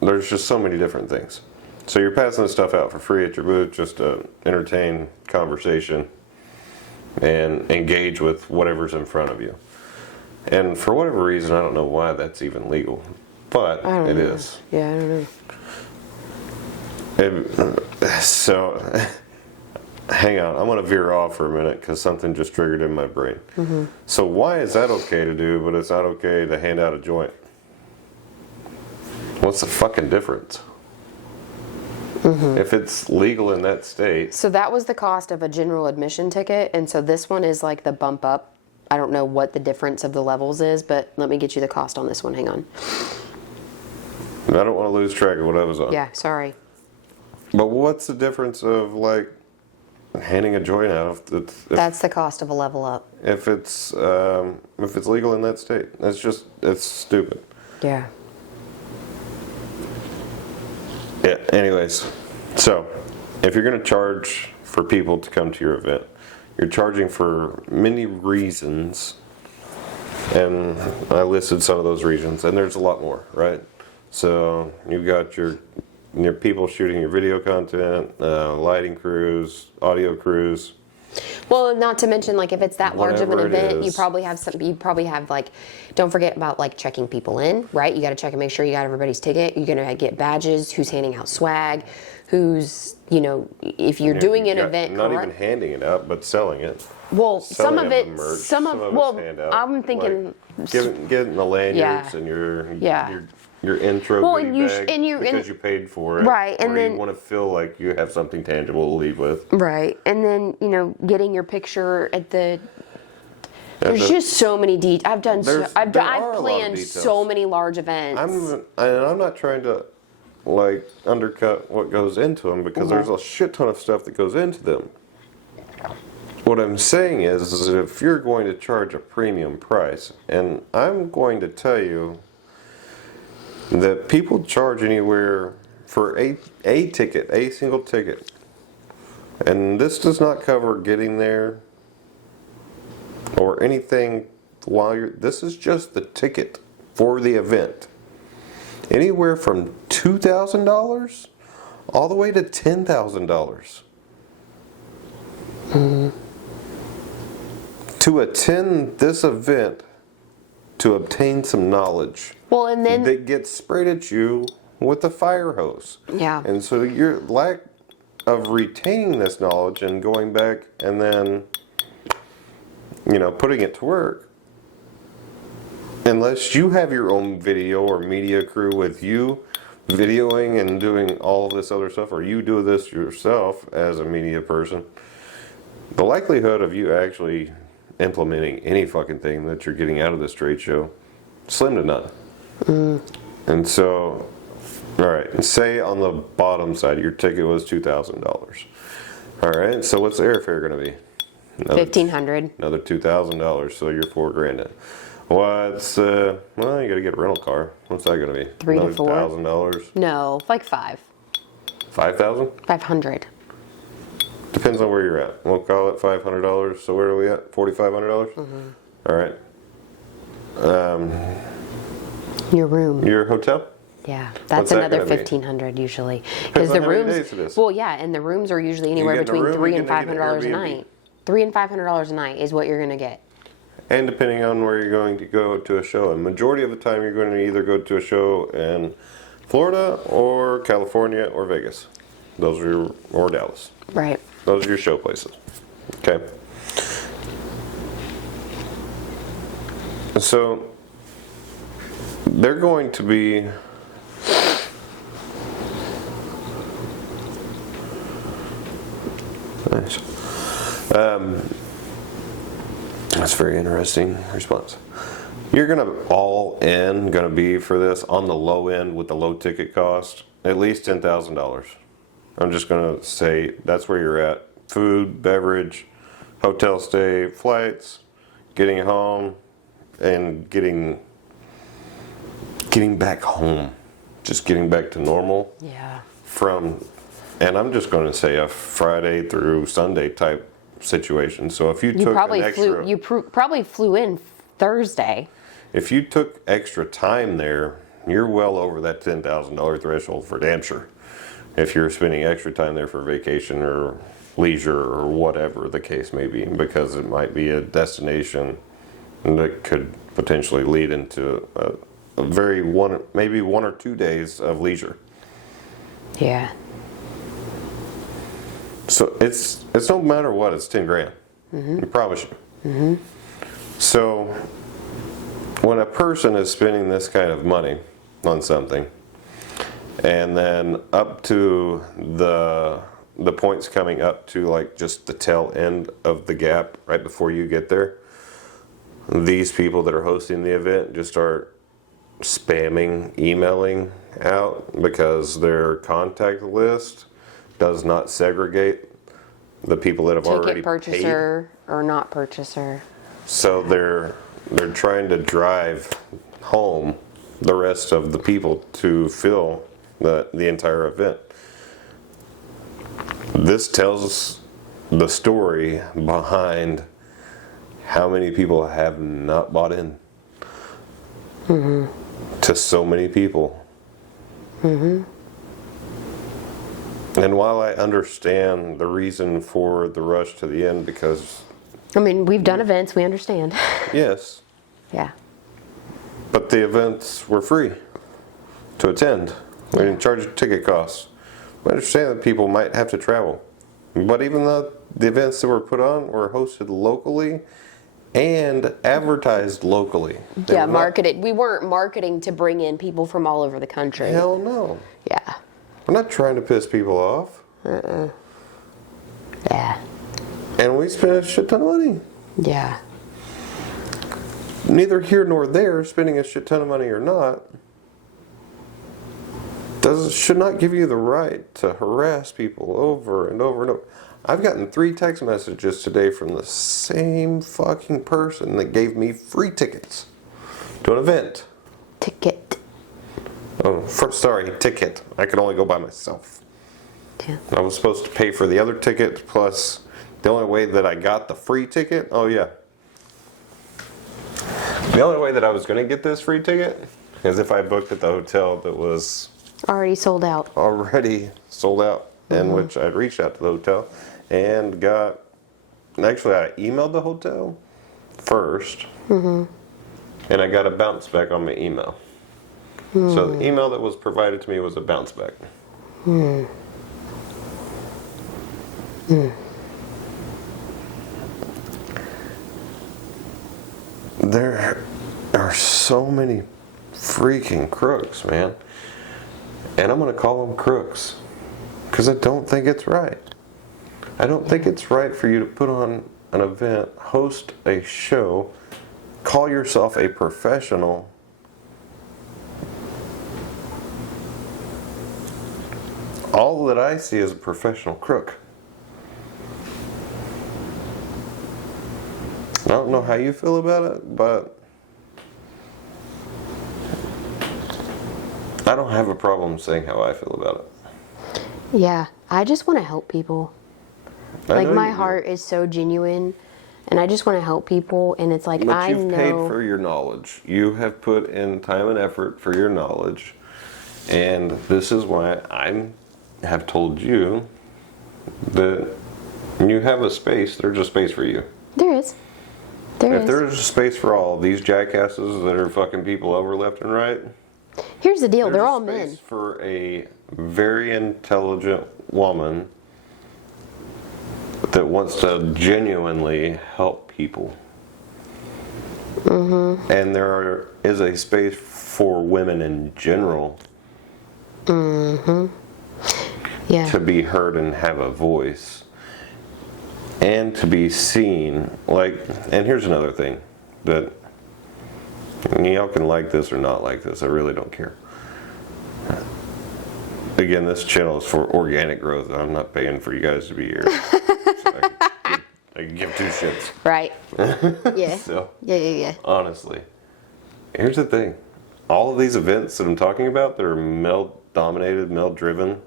there's just so many different things. So you're passing this stuff out for free at your booth just to entertain conversation and engage with whatever's in front of you. And for whatever reason, I don't know why that's even legal, but it is. Yeah, I don't know. So, hang on, I'm going to veer off for a minute because something just triggered in my brain. So why is that okay to do, but it's not okay to hand out a joint? What's the fucking difference? If it's legal in that state, So that was the cost of a general admission ticket, and so this one is like the bump up. I don't know what the difference of the levels is, but let me get you the cost on this one. Hang on. I don't want to lose track of what I was on. Yeah, sorry. But what's the difference of like handing a joint out That's the cost of a level up. if it's legal in that state? It's stupid. Yeah. Yeah. Anyways, so if you're going to charge for people to come to your event, you're charging for many reasons, and I listed some of those reasons, and there's a lot more, right? So you've got your people shooting your video content, lighting crews, audio crews. Well, not to mention, like, if it's that large of an Whatever it event, you is. probably have some. You probably have like, don't forget about like checking people in, right? You got to check and make sure you got everybody's ticket. You're gonna get badges. Who's handing out swag? Who's, if you're doing an You've got event, not correct? even handing it out, but selling it. Well, some Selling of the it, merch, some of it's well, handout, I'm thinking. like, getting the lanyards Yeah. and your Yeah. your intro Well, goodie and you bag and you- because and- you paid for it, Right, and or then- you want to feel like you have something tangible to leave with. Right, and then getting your picture at the. Yeah, There's just so many details. I've done. there are I've a lot of planned details. so many large events. I'm not trying to like undercut what goes into them because there's a shit ton of stuff that goes into them. What I'm saying is that if you're going to charge a premium price, and I'm going to tell you that people charge anywhere for a ticket, a single ticket, and this does not cover getting there or anything while you're. This is just the ticket for the event. Anywhere from $2,000 all the way to $10,000. To attend this event, to obtain some knowledge well, and then that gets sprayed at you with a fire hose. Yeah. And so your lack of retaining this knowledge and going back and then, putting it to work, unless you have your own video or media crew with you videoing and doing all of this other stuff, or you do this yourself as a media person, the likelihood of you actually implementing any fucking thing that you're getting out of this trade show, slim to none. And so, all right, say on the bottom side your ticket was $2,000. All right, so what's the airfare going to be? $1,500. Another $2,000, so you're $4,000 in. What's well, you got to get a rental car. What's that going to be? $3,000 to Another $4,000. $1,000. No, like $500. $5,000. Depends on where you're at. We'll call it $500. So where are we at? $4,500. All right. Your room. Your hotel. Yeah, What's that's that another gonna be? $1,500 usually. Depends Because the on how many rooms, days it is. well, yeah, and the rooms are usually anywhere get in a between room, $300 and you're gonna get an $500 a Airbnb. night. $300 and $500 a night is what you're gonna get. And depending on where you're going to go to a show, and majority of the time you're going to either go to a show in Florida or California or Vegas. Those are or Dallas. Right. Those are your show places. Okay. So they're going to be nice. That's a very interesting response. You're gonna gonna be for this on the low end with the low ticket cost at least $10,000. I'm just gonna say that's where you're at. Food, beverage, hotel stay, flights, getting home, and getting back home, just getting back to normal Yeah. and I'm just going to say a Friday through Sunday type situation. So if you You took probably an extra, flew. You probably flew in Thursday. if you took extra time there, you're well over that $10,000 threshold for damn sure. If you're spending extra time there for vacation or leisure or whatever the case may be, because it might be a destination that could potentially lead into a maybe 1 or 2 days of leisure. Yeah. So it's no matter what, it's $10,000. I promise you. So when a person is spending this kind of money on something, And then up to the points coming up to like just the tail end of the gap right before you get there, these people that are hosting the event just start spamming, emailing out because their contact list does not segregate the people that have already Ticket paid. purchaser or not purchaser. So they're trying to drive home the rest of the people to fill the entire event. This tells the story behind how many people have not bought in to so many people. And while I understand the reason for the rush to the end, because I mean, we've done events, we understand. yes, Yeah. but the events were free to attend. We didn't charge ticket costs. We understand that people might have to travel. But even though the events that were put on were hosted locally and advertised locally. They Yeah, were not- marketed. We weren't marketing to bring in people from all over the country. Hell no. Yeah. We're not trying to piss people off. Yeah. And we spent a shit ton of money. Yeah. Neither here nor there, spending a shit ton of money or not, should not give you the right to harass people over and over and over. I've gotten 3 text messages today from the same fucking person that gave me free tickets to an event. Ticket. Ticket. I could only go by myself. Yeah. I was supposed to pay for the other ticket, plus the only way that I got the free ticket, the only way that I was going to get this free ticket is if I booked at the hotel that was Already sold out. already sold out, in which I'd reached out to the hotel and actually I emailed the hotel first, and I got a bounce back on my email. So the email that was provided to me was a bounce back. There are so many freaking crooks, man. And I'm going to call them crooks because I don't think it's right. I don't think it's right for you to put on an event, host a show, call yourself a professional, all that I see is a professional crook. I don't know how you feel about it, but I don't have a problem saying how I feel about it. Yeah. I just want to help people. I Like know my you do. heart is so genuine, and I just want to help people. And it's like But I you've paid know. for your knowledge. You have put in time and effort for your knowledge. And this is why I have told you that you have a space. There's a space for you. There is. There If is. there's a space for all these jackasses that are fucking people over left and right, Here's the deal. there's They're a all space men. for a very intelligent woman that wants to genuinely help people. And there is a space for women in general Yeah. to be heard and have a voice and to be seen. And here's another thing that y'all can like this or not like this, I really don't care. Again, this channel is for organic growth. I'm not paying for you guys to be here. So I can give 2 shits. Right. Yeah. So Yeah. honestly, here's the thing. All of these events that I'm talking about, that are male-dominated, male-driven,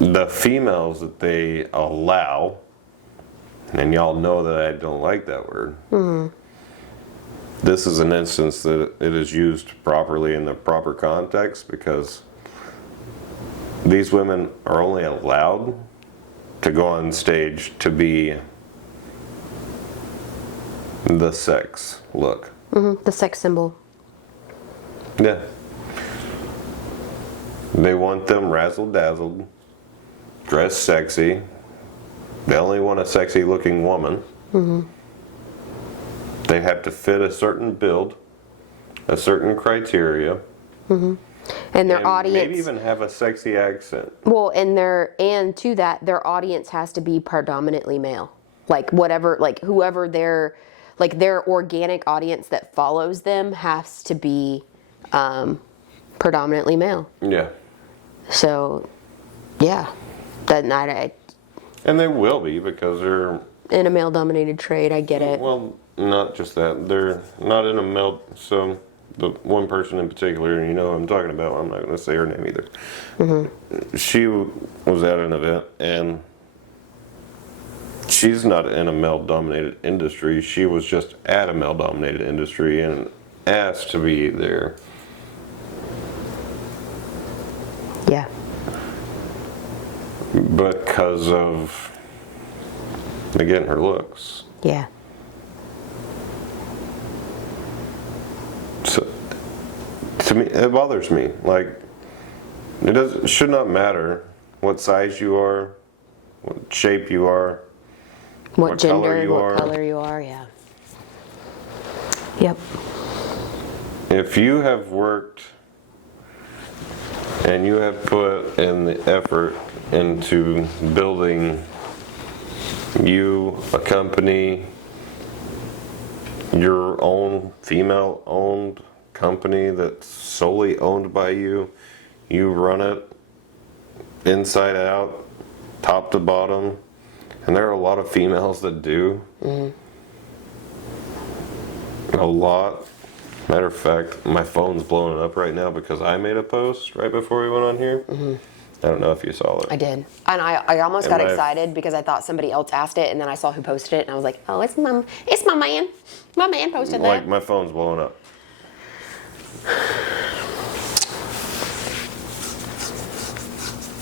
the females that they allow, and y'all know that I don't like that word. This is an instance that it is used properly in the proper context, because these women are only allowed to go on stage to be the sex look. The sex symbol. Yeah. They want them razzle-dazzled, dressed sexy. They only want a sexy looking woman. They have to fit a certain build, a certain criteria. And their and audience, maybe even have a sexy accent. well, and to that, their audience has to be predominantly male. Like whatever, like whoever their organic audience that follows them has to be predominantly male. Yeah. So, yeah, that night And they will be because they're, in a male-dominated trade, I get it. well, not just that. They're not in a melt. So the one person in particular, you know who I'm talking about, I'm not going to say her name either. Mm-hmm. She was at an event and she's not in a male-dominated industry. She was just at a male-dominated industry and asked to be there. Yeah. Because of, again, her looks. Yeah. So, to me, it bothers me. Like, it should not matter what size you are, what shape you are, What color gender, you what are. color you are, yeah. Yep. If you have worked and you have put in the effort into building you, a company, your own female-owned company that's solely owned by you, you run it inside out, top to bottom, and there are a lot of females that do. Mm-hmm. A lot. Matter of fact, my phone's blowing up right now because I made a post right before we went on here. Mm-hmm. I don't know if you saw it. I did. And I almost got excited because I thought somebody else asked it, and then I saw who posted it, and I was like, oh, it's my man. My man posted that. Like, my phone's blowing up.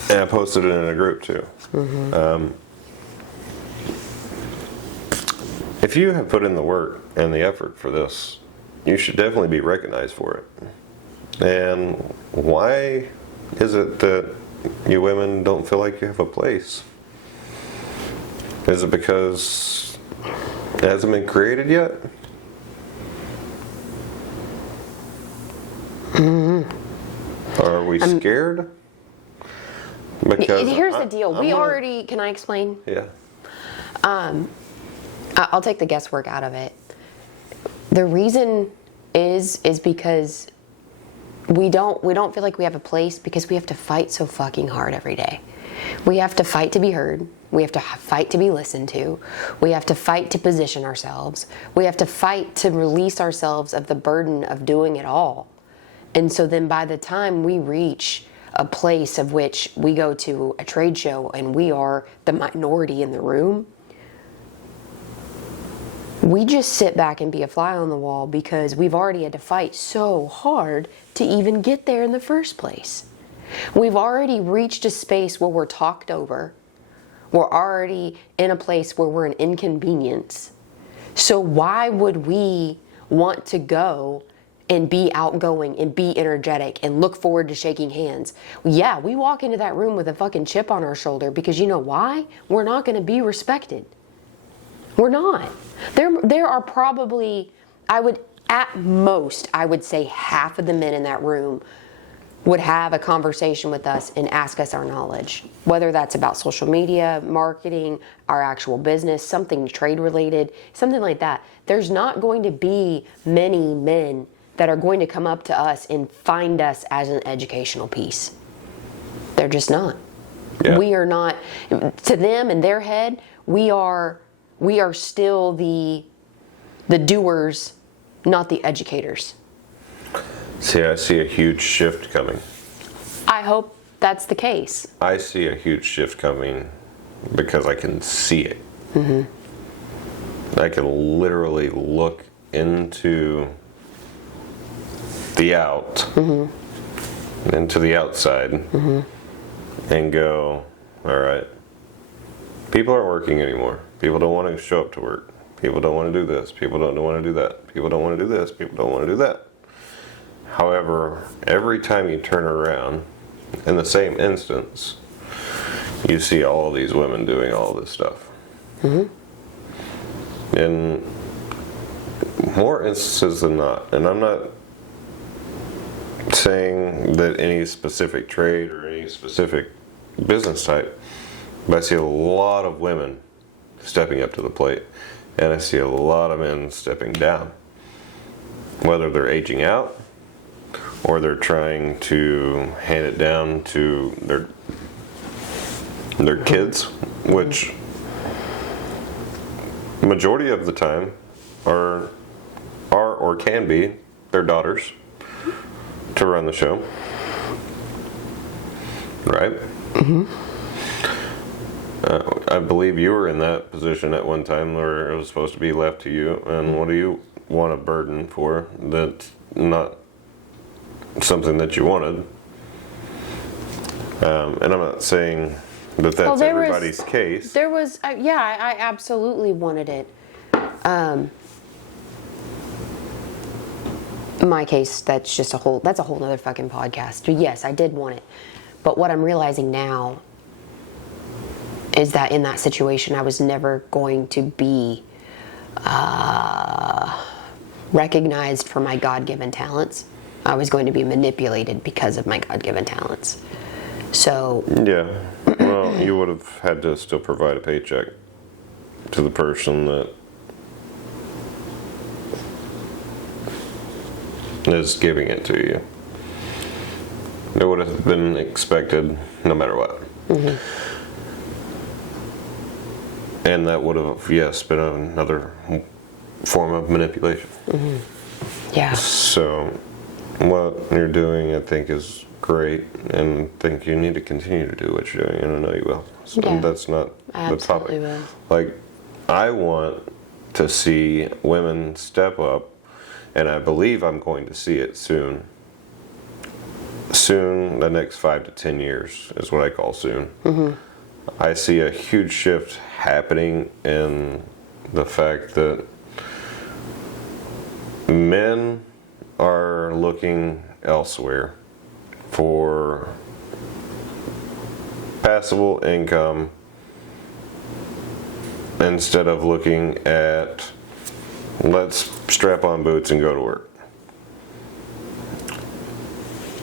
And I posted it in a group too. Mm-hmm. If you have put in the work and the effort for this, you should definitely be recognized for it. And why is it that you women don't feel like you have a place? Is it because it hasn't been created yet? Mm-hmm. Are we scared? Because here's the deal. Can I explain? Yeah. I'll take the guesswork out of it. The reason is because we don't feel like we have a place because we have to fight so fucking hard every day. We have to fight to be heard. We have to fight to be listened to. We have to fight to position ourselves. We have to fight to release ourselves of the burden of doing it all. And so then by the time we reach a place of which we go to a trade show and we are the minority in the room, we just sit back and be a fly on the wall because we've already had to fight so hard to even get there in the first place. We've already reached a space where we're talked over. We're already in a place where we're an inconvenience. So why would we want to go and be outgoing and be energetic and look forward to shaking hands? Yeah, we walk into that room with a fucking chip on our shoulder because you know why? We're not going to be respected. We're not. There are probably, at most, I would say half of the men in that room would have a conversation with us and ask us our knowledge. Whether that's about social media, marketing, our actual business, something trade related, something like that. There's not going to be many men that are going to come up to us and find us as an educational piece. They're just not. Yeah. We are not, to them in their head, we are still the doers, not the educators. See, I see a huge shift coming. I hope that's the case. I see a huge shift coming because I can see it. Mm-hmm. I can literally look into the out, mm-hmm. into the outside, mm-hmm. and go, all right, people aren't working anymore. People don't want to show up to work. People don't want to do this. People don't want to do that. People don't want to do this. People don't want to do that. However, every time you turn around, in the same instance, you see all of these women doing all this stuff. Mm-hmm. In more instances than not, and I'm not saying that any specific trade or any specific business type, but I see a lot of women stepping up to the plate, and I see a lot of men stepping down. Whether they're aging out, or they're trying to hand it down to their kids, which majority of the time are or can be their daughters to run the show, right? I believe you were in that position at one time where it was supposed to be left to you, and what do you want a burden for that's not something that you wanted? And I'm not saying that that's everybody's case. There was, I absolutely wanted it. In my case, that's a whole nother fucking podcast. Yes, I did want it. But what I'm realizing now is that in that situation, I was never going to be recognized for my God-given talents. I was going to be manipulated because of my God-given talents. So yeah, well, you would have had to still provide a paycheck to the person that is giving it to you. It would have been expected no matter what. And that would have, yes, been another form of manipulation. yeah, So what you're doing, I think, is great, and I think you need to continue to do what you're doing, and I know you will. So Yeah. that's not I the absolutely topic. will. Like, I want to see women step up, and I believe I'm going to see it soon. Soon, the next 5 to 10 years is what I call soon. I see a huge shift happening in the fact that men are looking elsewhere for passable income instead of looking at, let's strap on boots and go to work.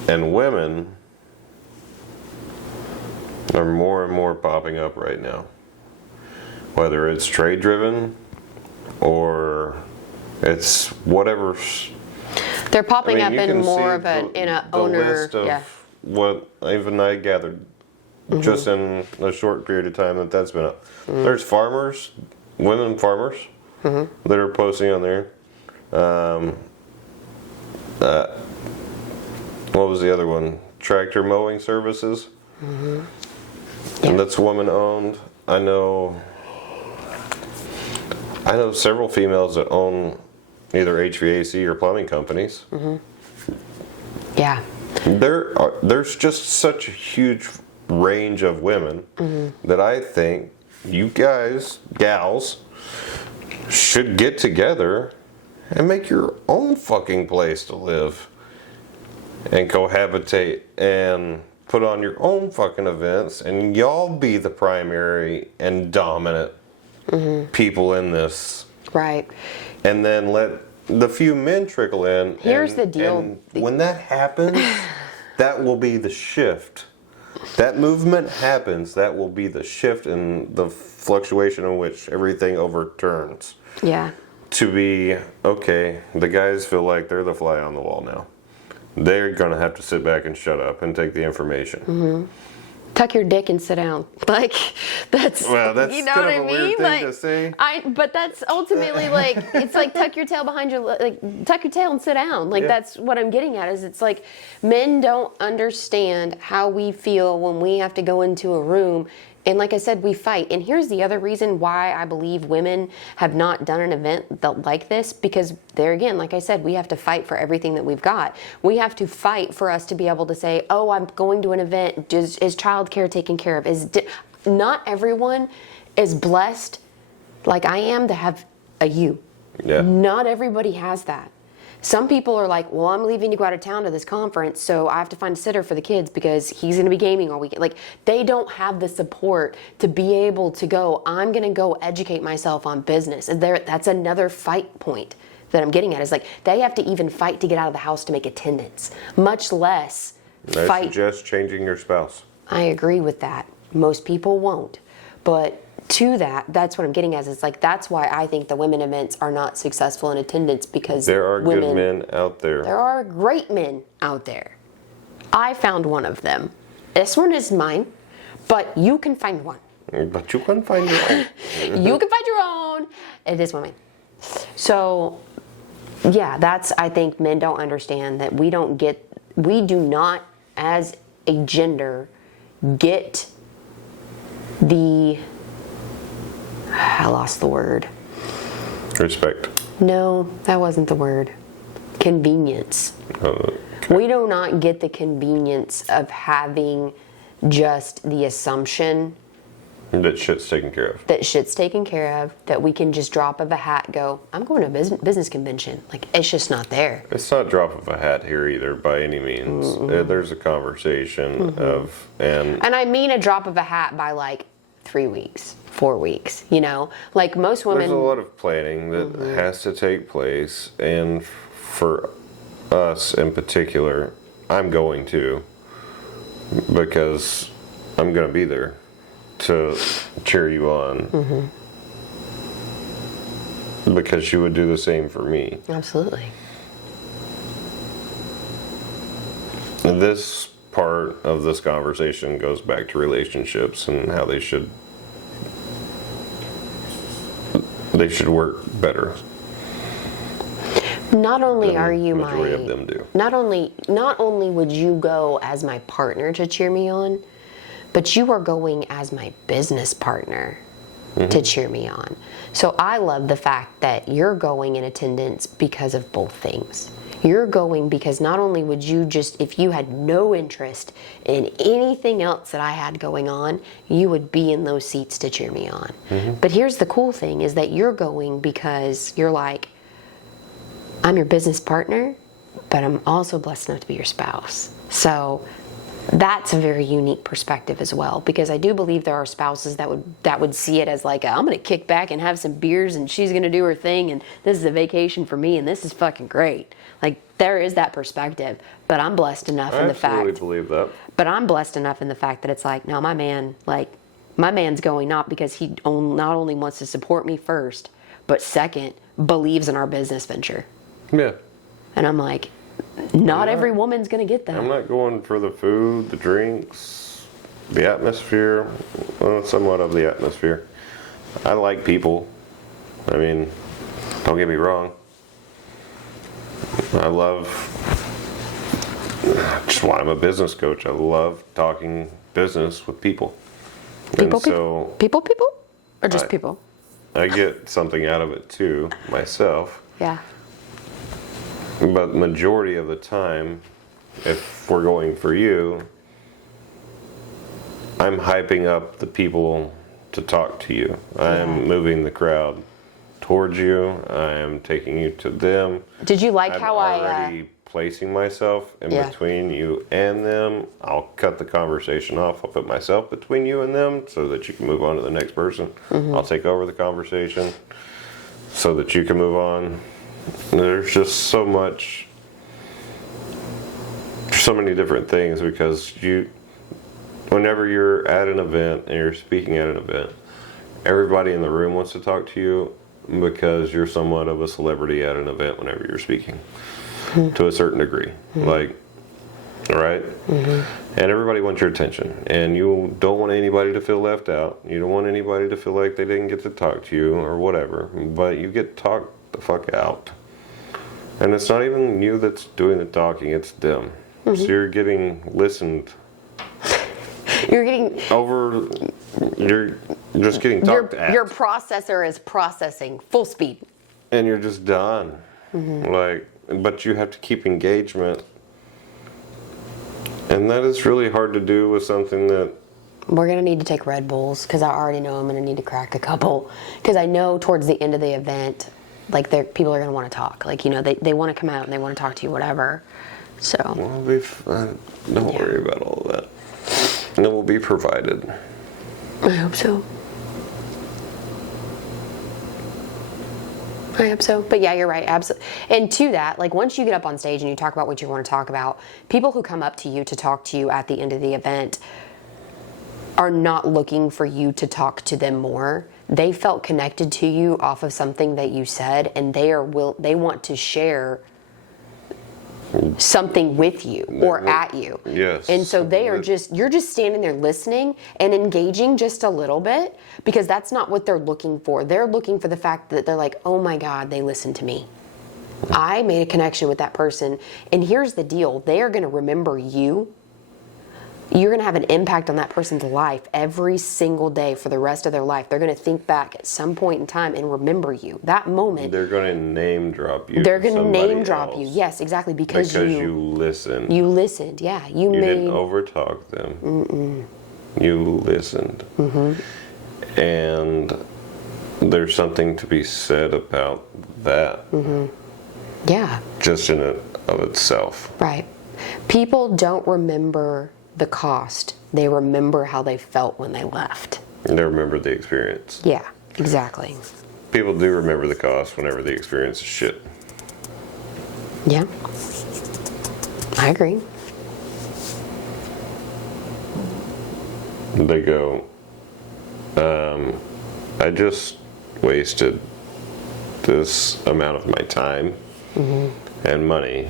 And women are more and more popping up right now. Whether it's trade driven or it's whatever. they're popping I mean, up you in can more see of an the owner. list of Yeah, what even I gathered just in a short period of time that's been up. There's farmers, women farmers, that are posting on there. What was the other one? Tractor mowing services. And that's woman owned. I know several females that own either HVAC or plumbing companies. yeah, There's just such a huge range of women that I think you guys, gals, should get together and make your own fucking place to live and cohabitate and put on your own fucking events, and y'all be the primary and dominant people in this. right. And then let the few men trickle in. Here's the deal. And when that happens, that will be the shift. That movement happens, that will be the shift in the fluctuation in which everything overturns. Yeah, To be, okay, the guys feel like they're the fly on the wall now. They're going to have to sit back and shut up and take the information. tuck your dick and sit down. Like that's Well, that's you know kind what of I a weird mean. thing Like to say. but that's ultimately like it's like tuck your tail behind your like tuck your tail and sit down. Like Yeah. that's what I'm getting at. Is it's like men don't understand how we feel when we have to go into a room. And like I said, we fight. And here's the other reason why I believe women have not done an event like this, because there again, like I said, we have to fight for everything that we've got. We have to fight for us to be able to say, oh, I'm going to an event. Is childcare taken care of? Not everyone is blessed like I am to have a you. Yeah. Not everybody has that. Some people are like, well, I'm leaving to go out of town to this conference, so I have to find a sitter for the kids because he's going to be gaming all weekend. Like, they don't have the support to be able to go, I'm going to go educate myself on business. And that's another fight point that I'm getting at is like they have to even fight to get out of the house to make attendance, much less I fight. suggest changing your spouse. I agree with that. Most people won't. But to that, that's what I'm getting at. It's like that's why I think the women events are not successful in attendance because There are women, good men out there. There are great men out there. I found one of them. This one is mine, but you can find one. But you can find your own. You can find your own. It is mine. So, yeah, that's, I think men don't understand that we do not, as a gender, get I lost the word. Respect. No, that wasn't the word. Convenience. We do not get the convenience of having just the assumption That shit's taken care of. that shit's taken care of, that we can just drop of a hat go, I'm going to a business convention. Like, it's just not there. It's not drop of a hat here either, by any means. There's a conversation and And I mean a drop of a hat by like 3 weeks, 4 weeks, you know? Like most women. there's a lot of planning that has to take place, and for us in particular, I'm going to, because I'm going to be there to cheer you on. Because you would do the same for me. Absolutely. And this part of this conversation goes back to relationships and how they should work better. Not only than are you the majority of them do. not only would you go as my partner to cheer me on, but you are going as my business partner to cheer me on. So I love the fact that you're going in attendance because of both things. You're going because not only would you just, if you had no interest in anything else that I had going on, you would be in those seats to cheer me on. But here's the cool thing is that you're going because you're like, I'm your business partner, but I'm also blessed enough to be your spouse. So that's a very unique perspective as well, because I do believe there are spouses that would see it as like, I'm going to kick back and have some beers and she's going to do her thing and this is a vacation for me and this is fucking great. Like there is that perspective, but I'm blessed enough in the fact. I absolutely believe that. But I'm blessed enough in the fact that it's like, no, my man's going not because he not only wants to support me first, but second, believes in our business venture. Yeah. And I'm like, not every woman's going to get that. I'm not going for the food, the drinks, the atmosphere, well, somewhat of the atmosphere. I like people. I mean, don't get me wrong. I love, just why I'm a business coach. I love talking business with people. People? Or just people? I get something out of it too, myself. Yeah. But majority of the time, if we're going for you, I'm hyping up the people to talk to you. I'm moving the crowd towards you. I'm taking you to them. Did you like I'm how already placing myself in between you and them. I'll cut the conversation off. I'll put myself between you and them so that you can move on to the next person. I'll take over the conversation so that you can move on. There's just so many different things, because whenever you're at an event and you're speaking at an event, everybody in the room wants to talk to you because you're somewhat of a celebrity at an event whenever you're speaking to a certain degree. Like, right? And everybody wants your attention, and you don't want anybody to feel left out. You don't want anybody to feel like they didn't get to talk to you or whatever, but you get talked the fuck out. And it's not even you that's doing the talking, it's them. So you're getting listened. you're getting You're just getting talked at. your processor is processing full speed. And you're just done. But you have to keep engagement. And that is really hard to do with something that... We're going to need to take Red Bulls because I already know I'm going to need to crack a couple. Because I know towards the end of the event, like people are going to want to talk. Like, you know, they want to come out and they want to talk to you, whatever. So. Well, don't worry about all of that. And it will be provided. I hope so. I hope so. But yeah, you're right. Absolutely. And to that, like once you get up on stage and you talk about what you want to talk about, people who come up to you to talk to you at the end of the event are not looking for you to talk to them more. They felt connected to you off of something that you said, and they want to share something with you or at you. Yes. And so you're just standing there listening and engaging just a little bit, because that's not what they're looking for. They're looking for the fact that they're like, oh my God, they listened to me. I made a connection with that person. And here's the deal. They are going to remember you. You're going to have an impact on that person's life every single day for the rest of their life. They're going to think back at some point in time and remember you. That moment. They're going to name drop you. They're going to name drop you. Yes, exactly. Because you listened. You listened, yeah. You didn't overtalk them. Mm-mm. You listened. Mm-hmm. And there's something to be said about that. Mm-hmm. Yeah. Just in and of itself. Right. People don't remember the cost. They remember how they felt when they left. And they remember the experience. Yeah, exactly. People do remember the cost whenever the experience is shit. Yeah. I agree. They go, I just wasted this amount of my time and money.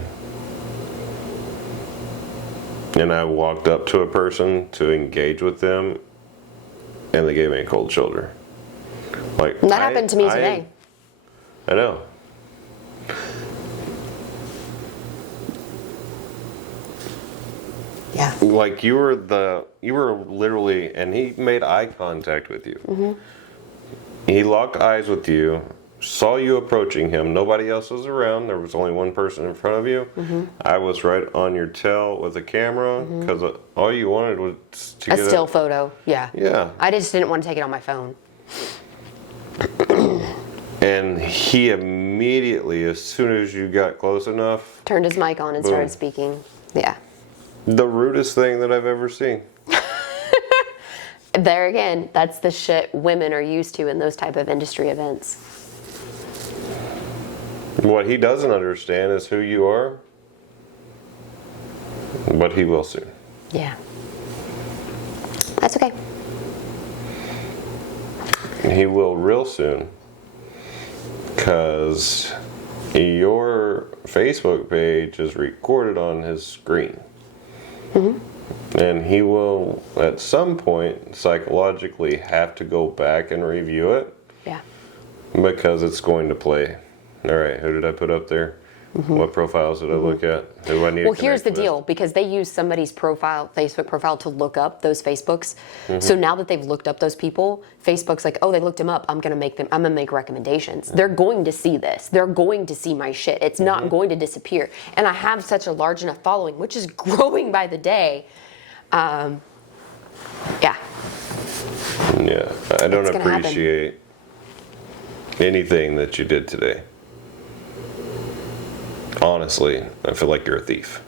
And I walked up to a person to engage with them, and they gave me a cold shoulder. Like that happened to me today. I know. Yeah. Like you were literally, and he made eye contact with you. Mm-hmm. He locked eyes with you. Saw you approaching him. Nobody else was around. There was only one person in front of you. Mm-hmm. I was right on your tail with a camera because all you wanted was to get a still photo. Yeah. Yeah. I just didn't want to take it on my phone. And he immediately, as soon as you got close enough, turned his mic on and started speaking. Yeah. The rudest thing that I've ever seen. There again, that's the shit women are used to in those type of industry events. What he doesn't understand is who you are, but he will soon. Yeah. That's okay. He will real soon, because your Facebook page is recorded on his screen. Mm-hmm. And he will, at some point, psychologically have to go back and review it. Yeah. Because it's going to play. All right, who did I put up there? Mm-hmm. What profiles did I look at? Who do I need to Well, here's the with? deal, because they use somebody's profile, Facebook profile, to look up those Facebooks. Mm-hmm. So now that they've looked up those people, Facebook's like, oh, they looked him up. I'm gonna make recommendations. Mm-hmm. They're going to see this. They're going to see my shit. It's not going to disappear. And I have such a large enough following, which is growing by the day. Yeah. Yeah, I don't appreciate anything that you did today. Honestly, I feel like you're a thief.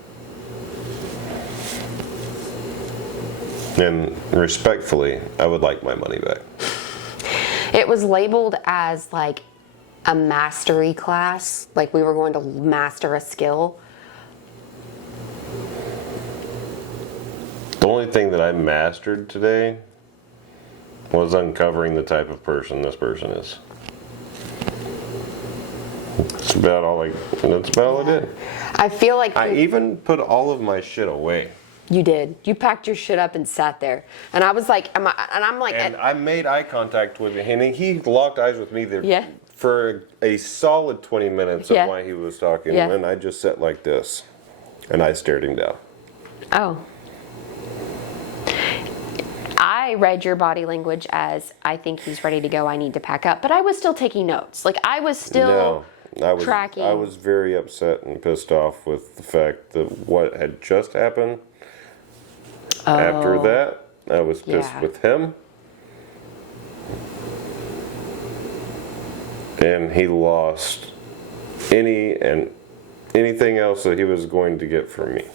And respectfully, I would like my money back. It was labeled as like a mastery class, like we were going to master a skill. The only thing that I mastered today was uncovering the type of person this person is. That's about all I did. I feel like I even put all of my shit away. You did. You packed your shit up and sat there. And I was like, I made eye contact with him, and he locked eyes with me there for a solid 20 minutes of why he was talking. Yeah. And I just sat like this, and I stared him down. Oh. I read your body language as, I think he's ready to go, I need to pack up. But I was still taking notes. Like, I was still tracking. I was very upset and pissed off with the fact that what had just happened. Oh. After that, I was pissed with him. And he lost anything else that he was going to get from me.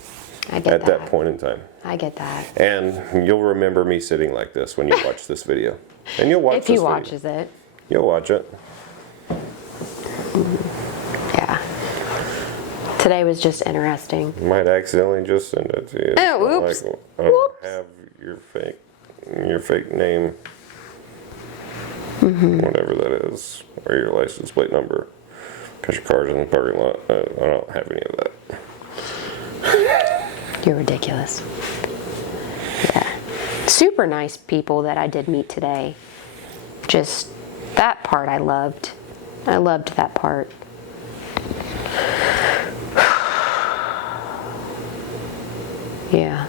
I get at that point in time. I get that. And you'll remember me sitting like this when you watch this video. And you'll watch if he watches it. You'll watch it. Today was just interesting. Might accidentally just send it to you. Oh, It's oops. not I don't have your fake name. Whatever that is. Or your license plate number. Because your car's in the parking lot. I don't have any of that. You're ridiculous. Yeah. Super nice people that I did meet today. Just that part I loved. I loved that part. Yeah.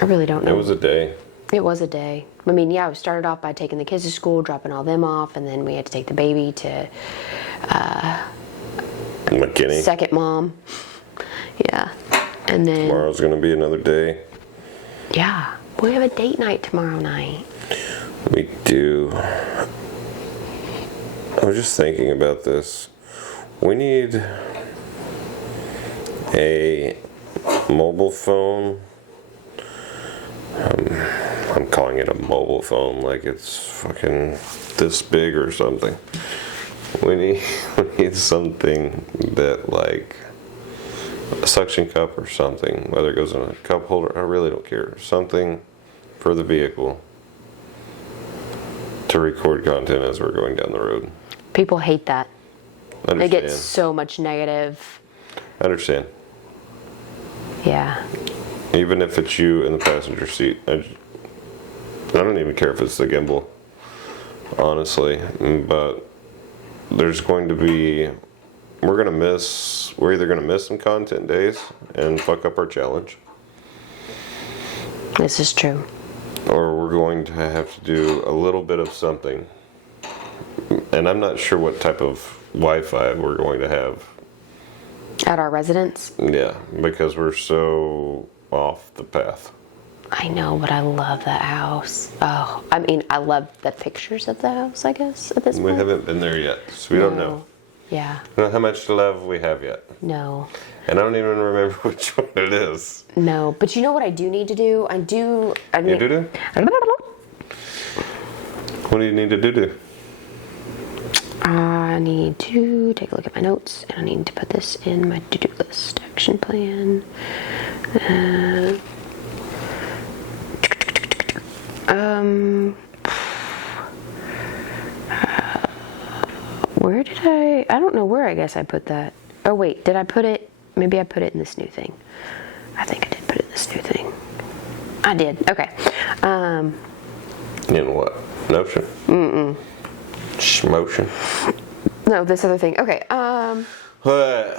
I really don't know. It was a day. It was a day. I mean, yeah, we started off by taking the kids to school, dropping all them off, and then we had to take the baby to McKinney. second mom. Yeah. And then, Tomorrow's going to be another day. yeah, we have a date night tomorrow night. We do. I was just thinking about this. We need a mobile phone. I'm calling it a mobile phone like it's fucking this big or something. We need something that, like, a suction cup or something, whether it goes in a cup holder, I really don't care. Something for the vehicle to record content as we're going down the road. People hate that. I They understand. get so much negative. I understand. Yeah. Even if it's you in the passenger seat, I don't even care if it's the gimbal, honestly. But there's going to be, we're either going to miss some content days and fuck up our challenge, This is true. or we're going to have to do a little bit of something. And I'm not sure what type of Wi-Fi we're going to have. At our residence. Yeah, because we're so off the path. I know, but I love that house. Oh, I mean, I love the pictures of the house, I guess, at this We point. haven't been there yet, so we don't know. Yeah. We don't know how much love we have yet. No. And I don't even remember which one it is. No. But you know what I do need to do? I You need, do? What do you need to do? I need to take a look at my notes, and I need to put this in my to-do list. Action plan. Where did I don't know where I guess I put that. Oh wait, did I put it? Maybe I put it in this new thing. I think I did put it in this new thing. I did. Okay. In what? Notion? Motion? No, this other thing. Okay. What?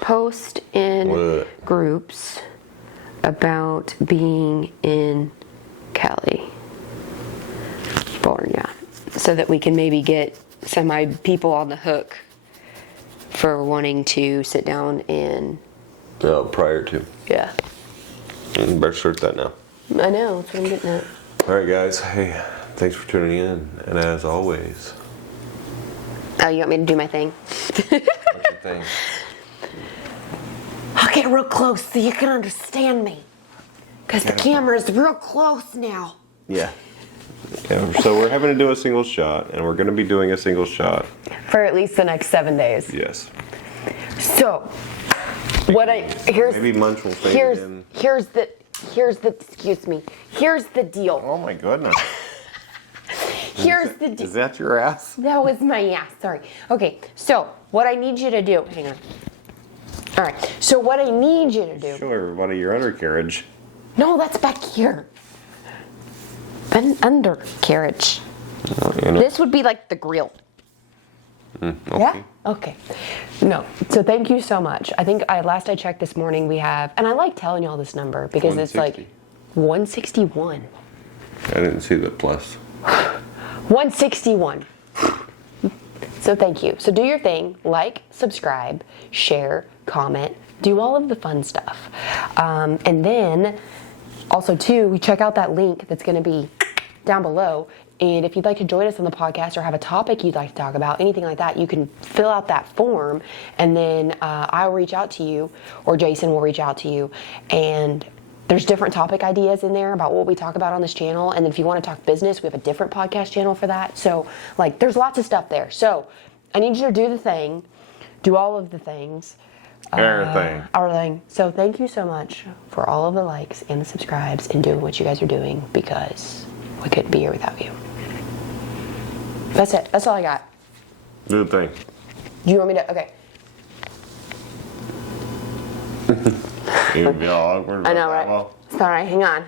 Post in What? groups about being in California, so that we can maybe get some people on the hook for wanting to sit down and No, prior to. yeah. Better start that now. I know, that's what I'm getting at. Alright, guys. Hey, thanks for tuning in. And as always, Oh, you want me to do my thing? what's your thing? I'll get real close so you can understand me. Because the camera's real close now. Yeah. So we're having to do a single shot, and we're going to be doing a single shot. For at least the next 7 days. Yes. So, Maybe Munch will fade in. here's the deal. Oh my goodness. Here's the deal. Is that your ass? That was my ass, sorry. Okay, so what I need you to do, hang on. All right, so what I need you to do. Show everybody your undercarriage. No, that's back here. An undercarriage. You know. This would be like the grill. Okay. Yeah? Okay. No. So thank you so much. I think last I checked this morning we have, and I like telling y'all this number because it's like 161. I didn't see the plus. 161. So thank you. So do your thing. Like, subscribe, share, comment, do all of the fun stuff. And then also too, we check out that link that's going to be down below. And if you'd like to join us on the podcast or have a topic you'd like to talk about, anything like that, you can fill out that form, and then I'll reach out to you, or Jason will reach out to you. And there's different topic ideas in there about what we talk about on this channel. And if you want to talk business, we have a different podcast channel for that. So, like, there's lots of stuff there. So I need you to do the thing, do all of the things. Everything. Everything. So thank you so much for all of the likes and the subscribes and doing what you guys are doing, because we couldn't be here without you. That's it. That's all I got. Do the thing. Do you want me to? Okay. You feel awkward. I know, about that? right? Well, Sorry. Hang on.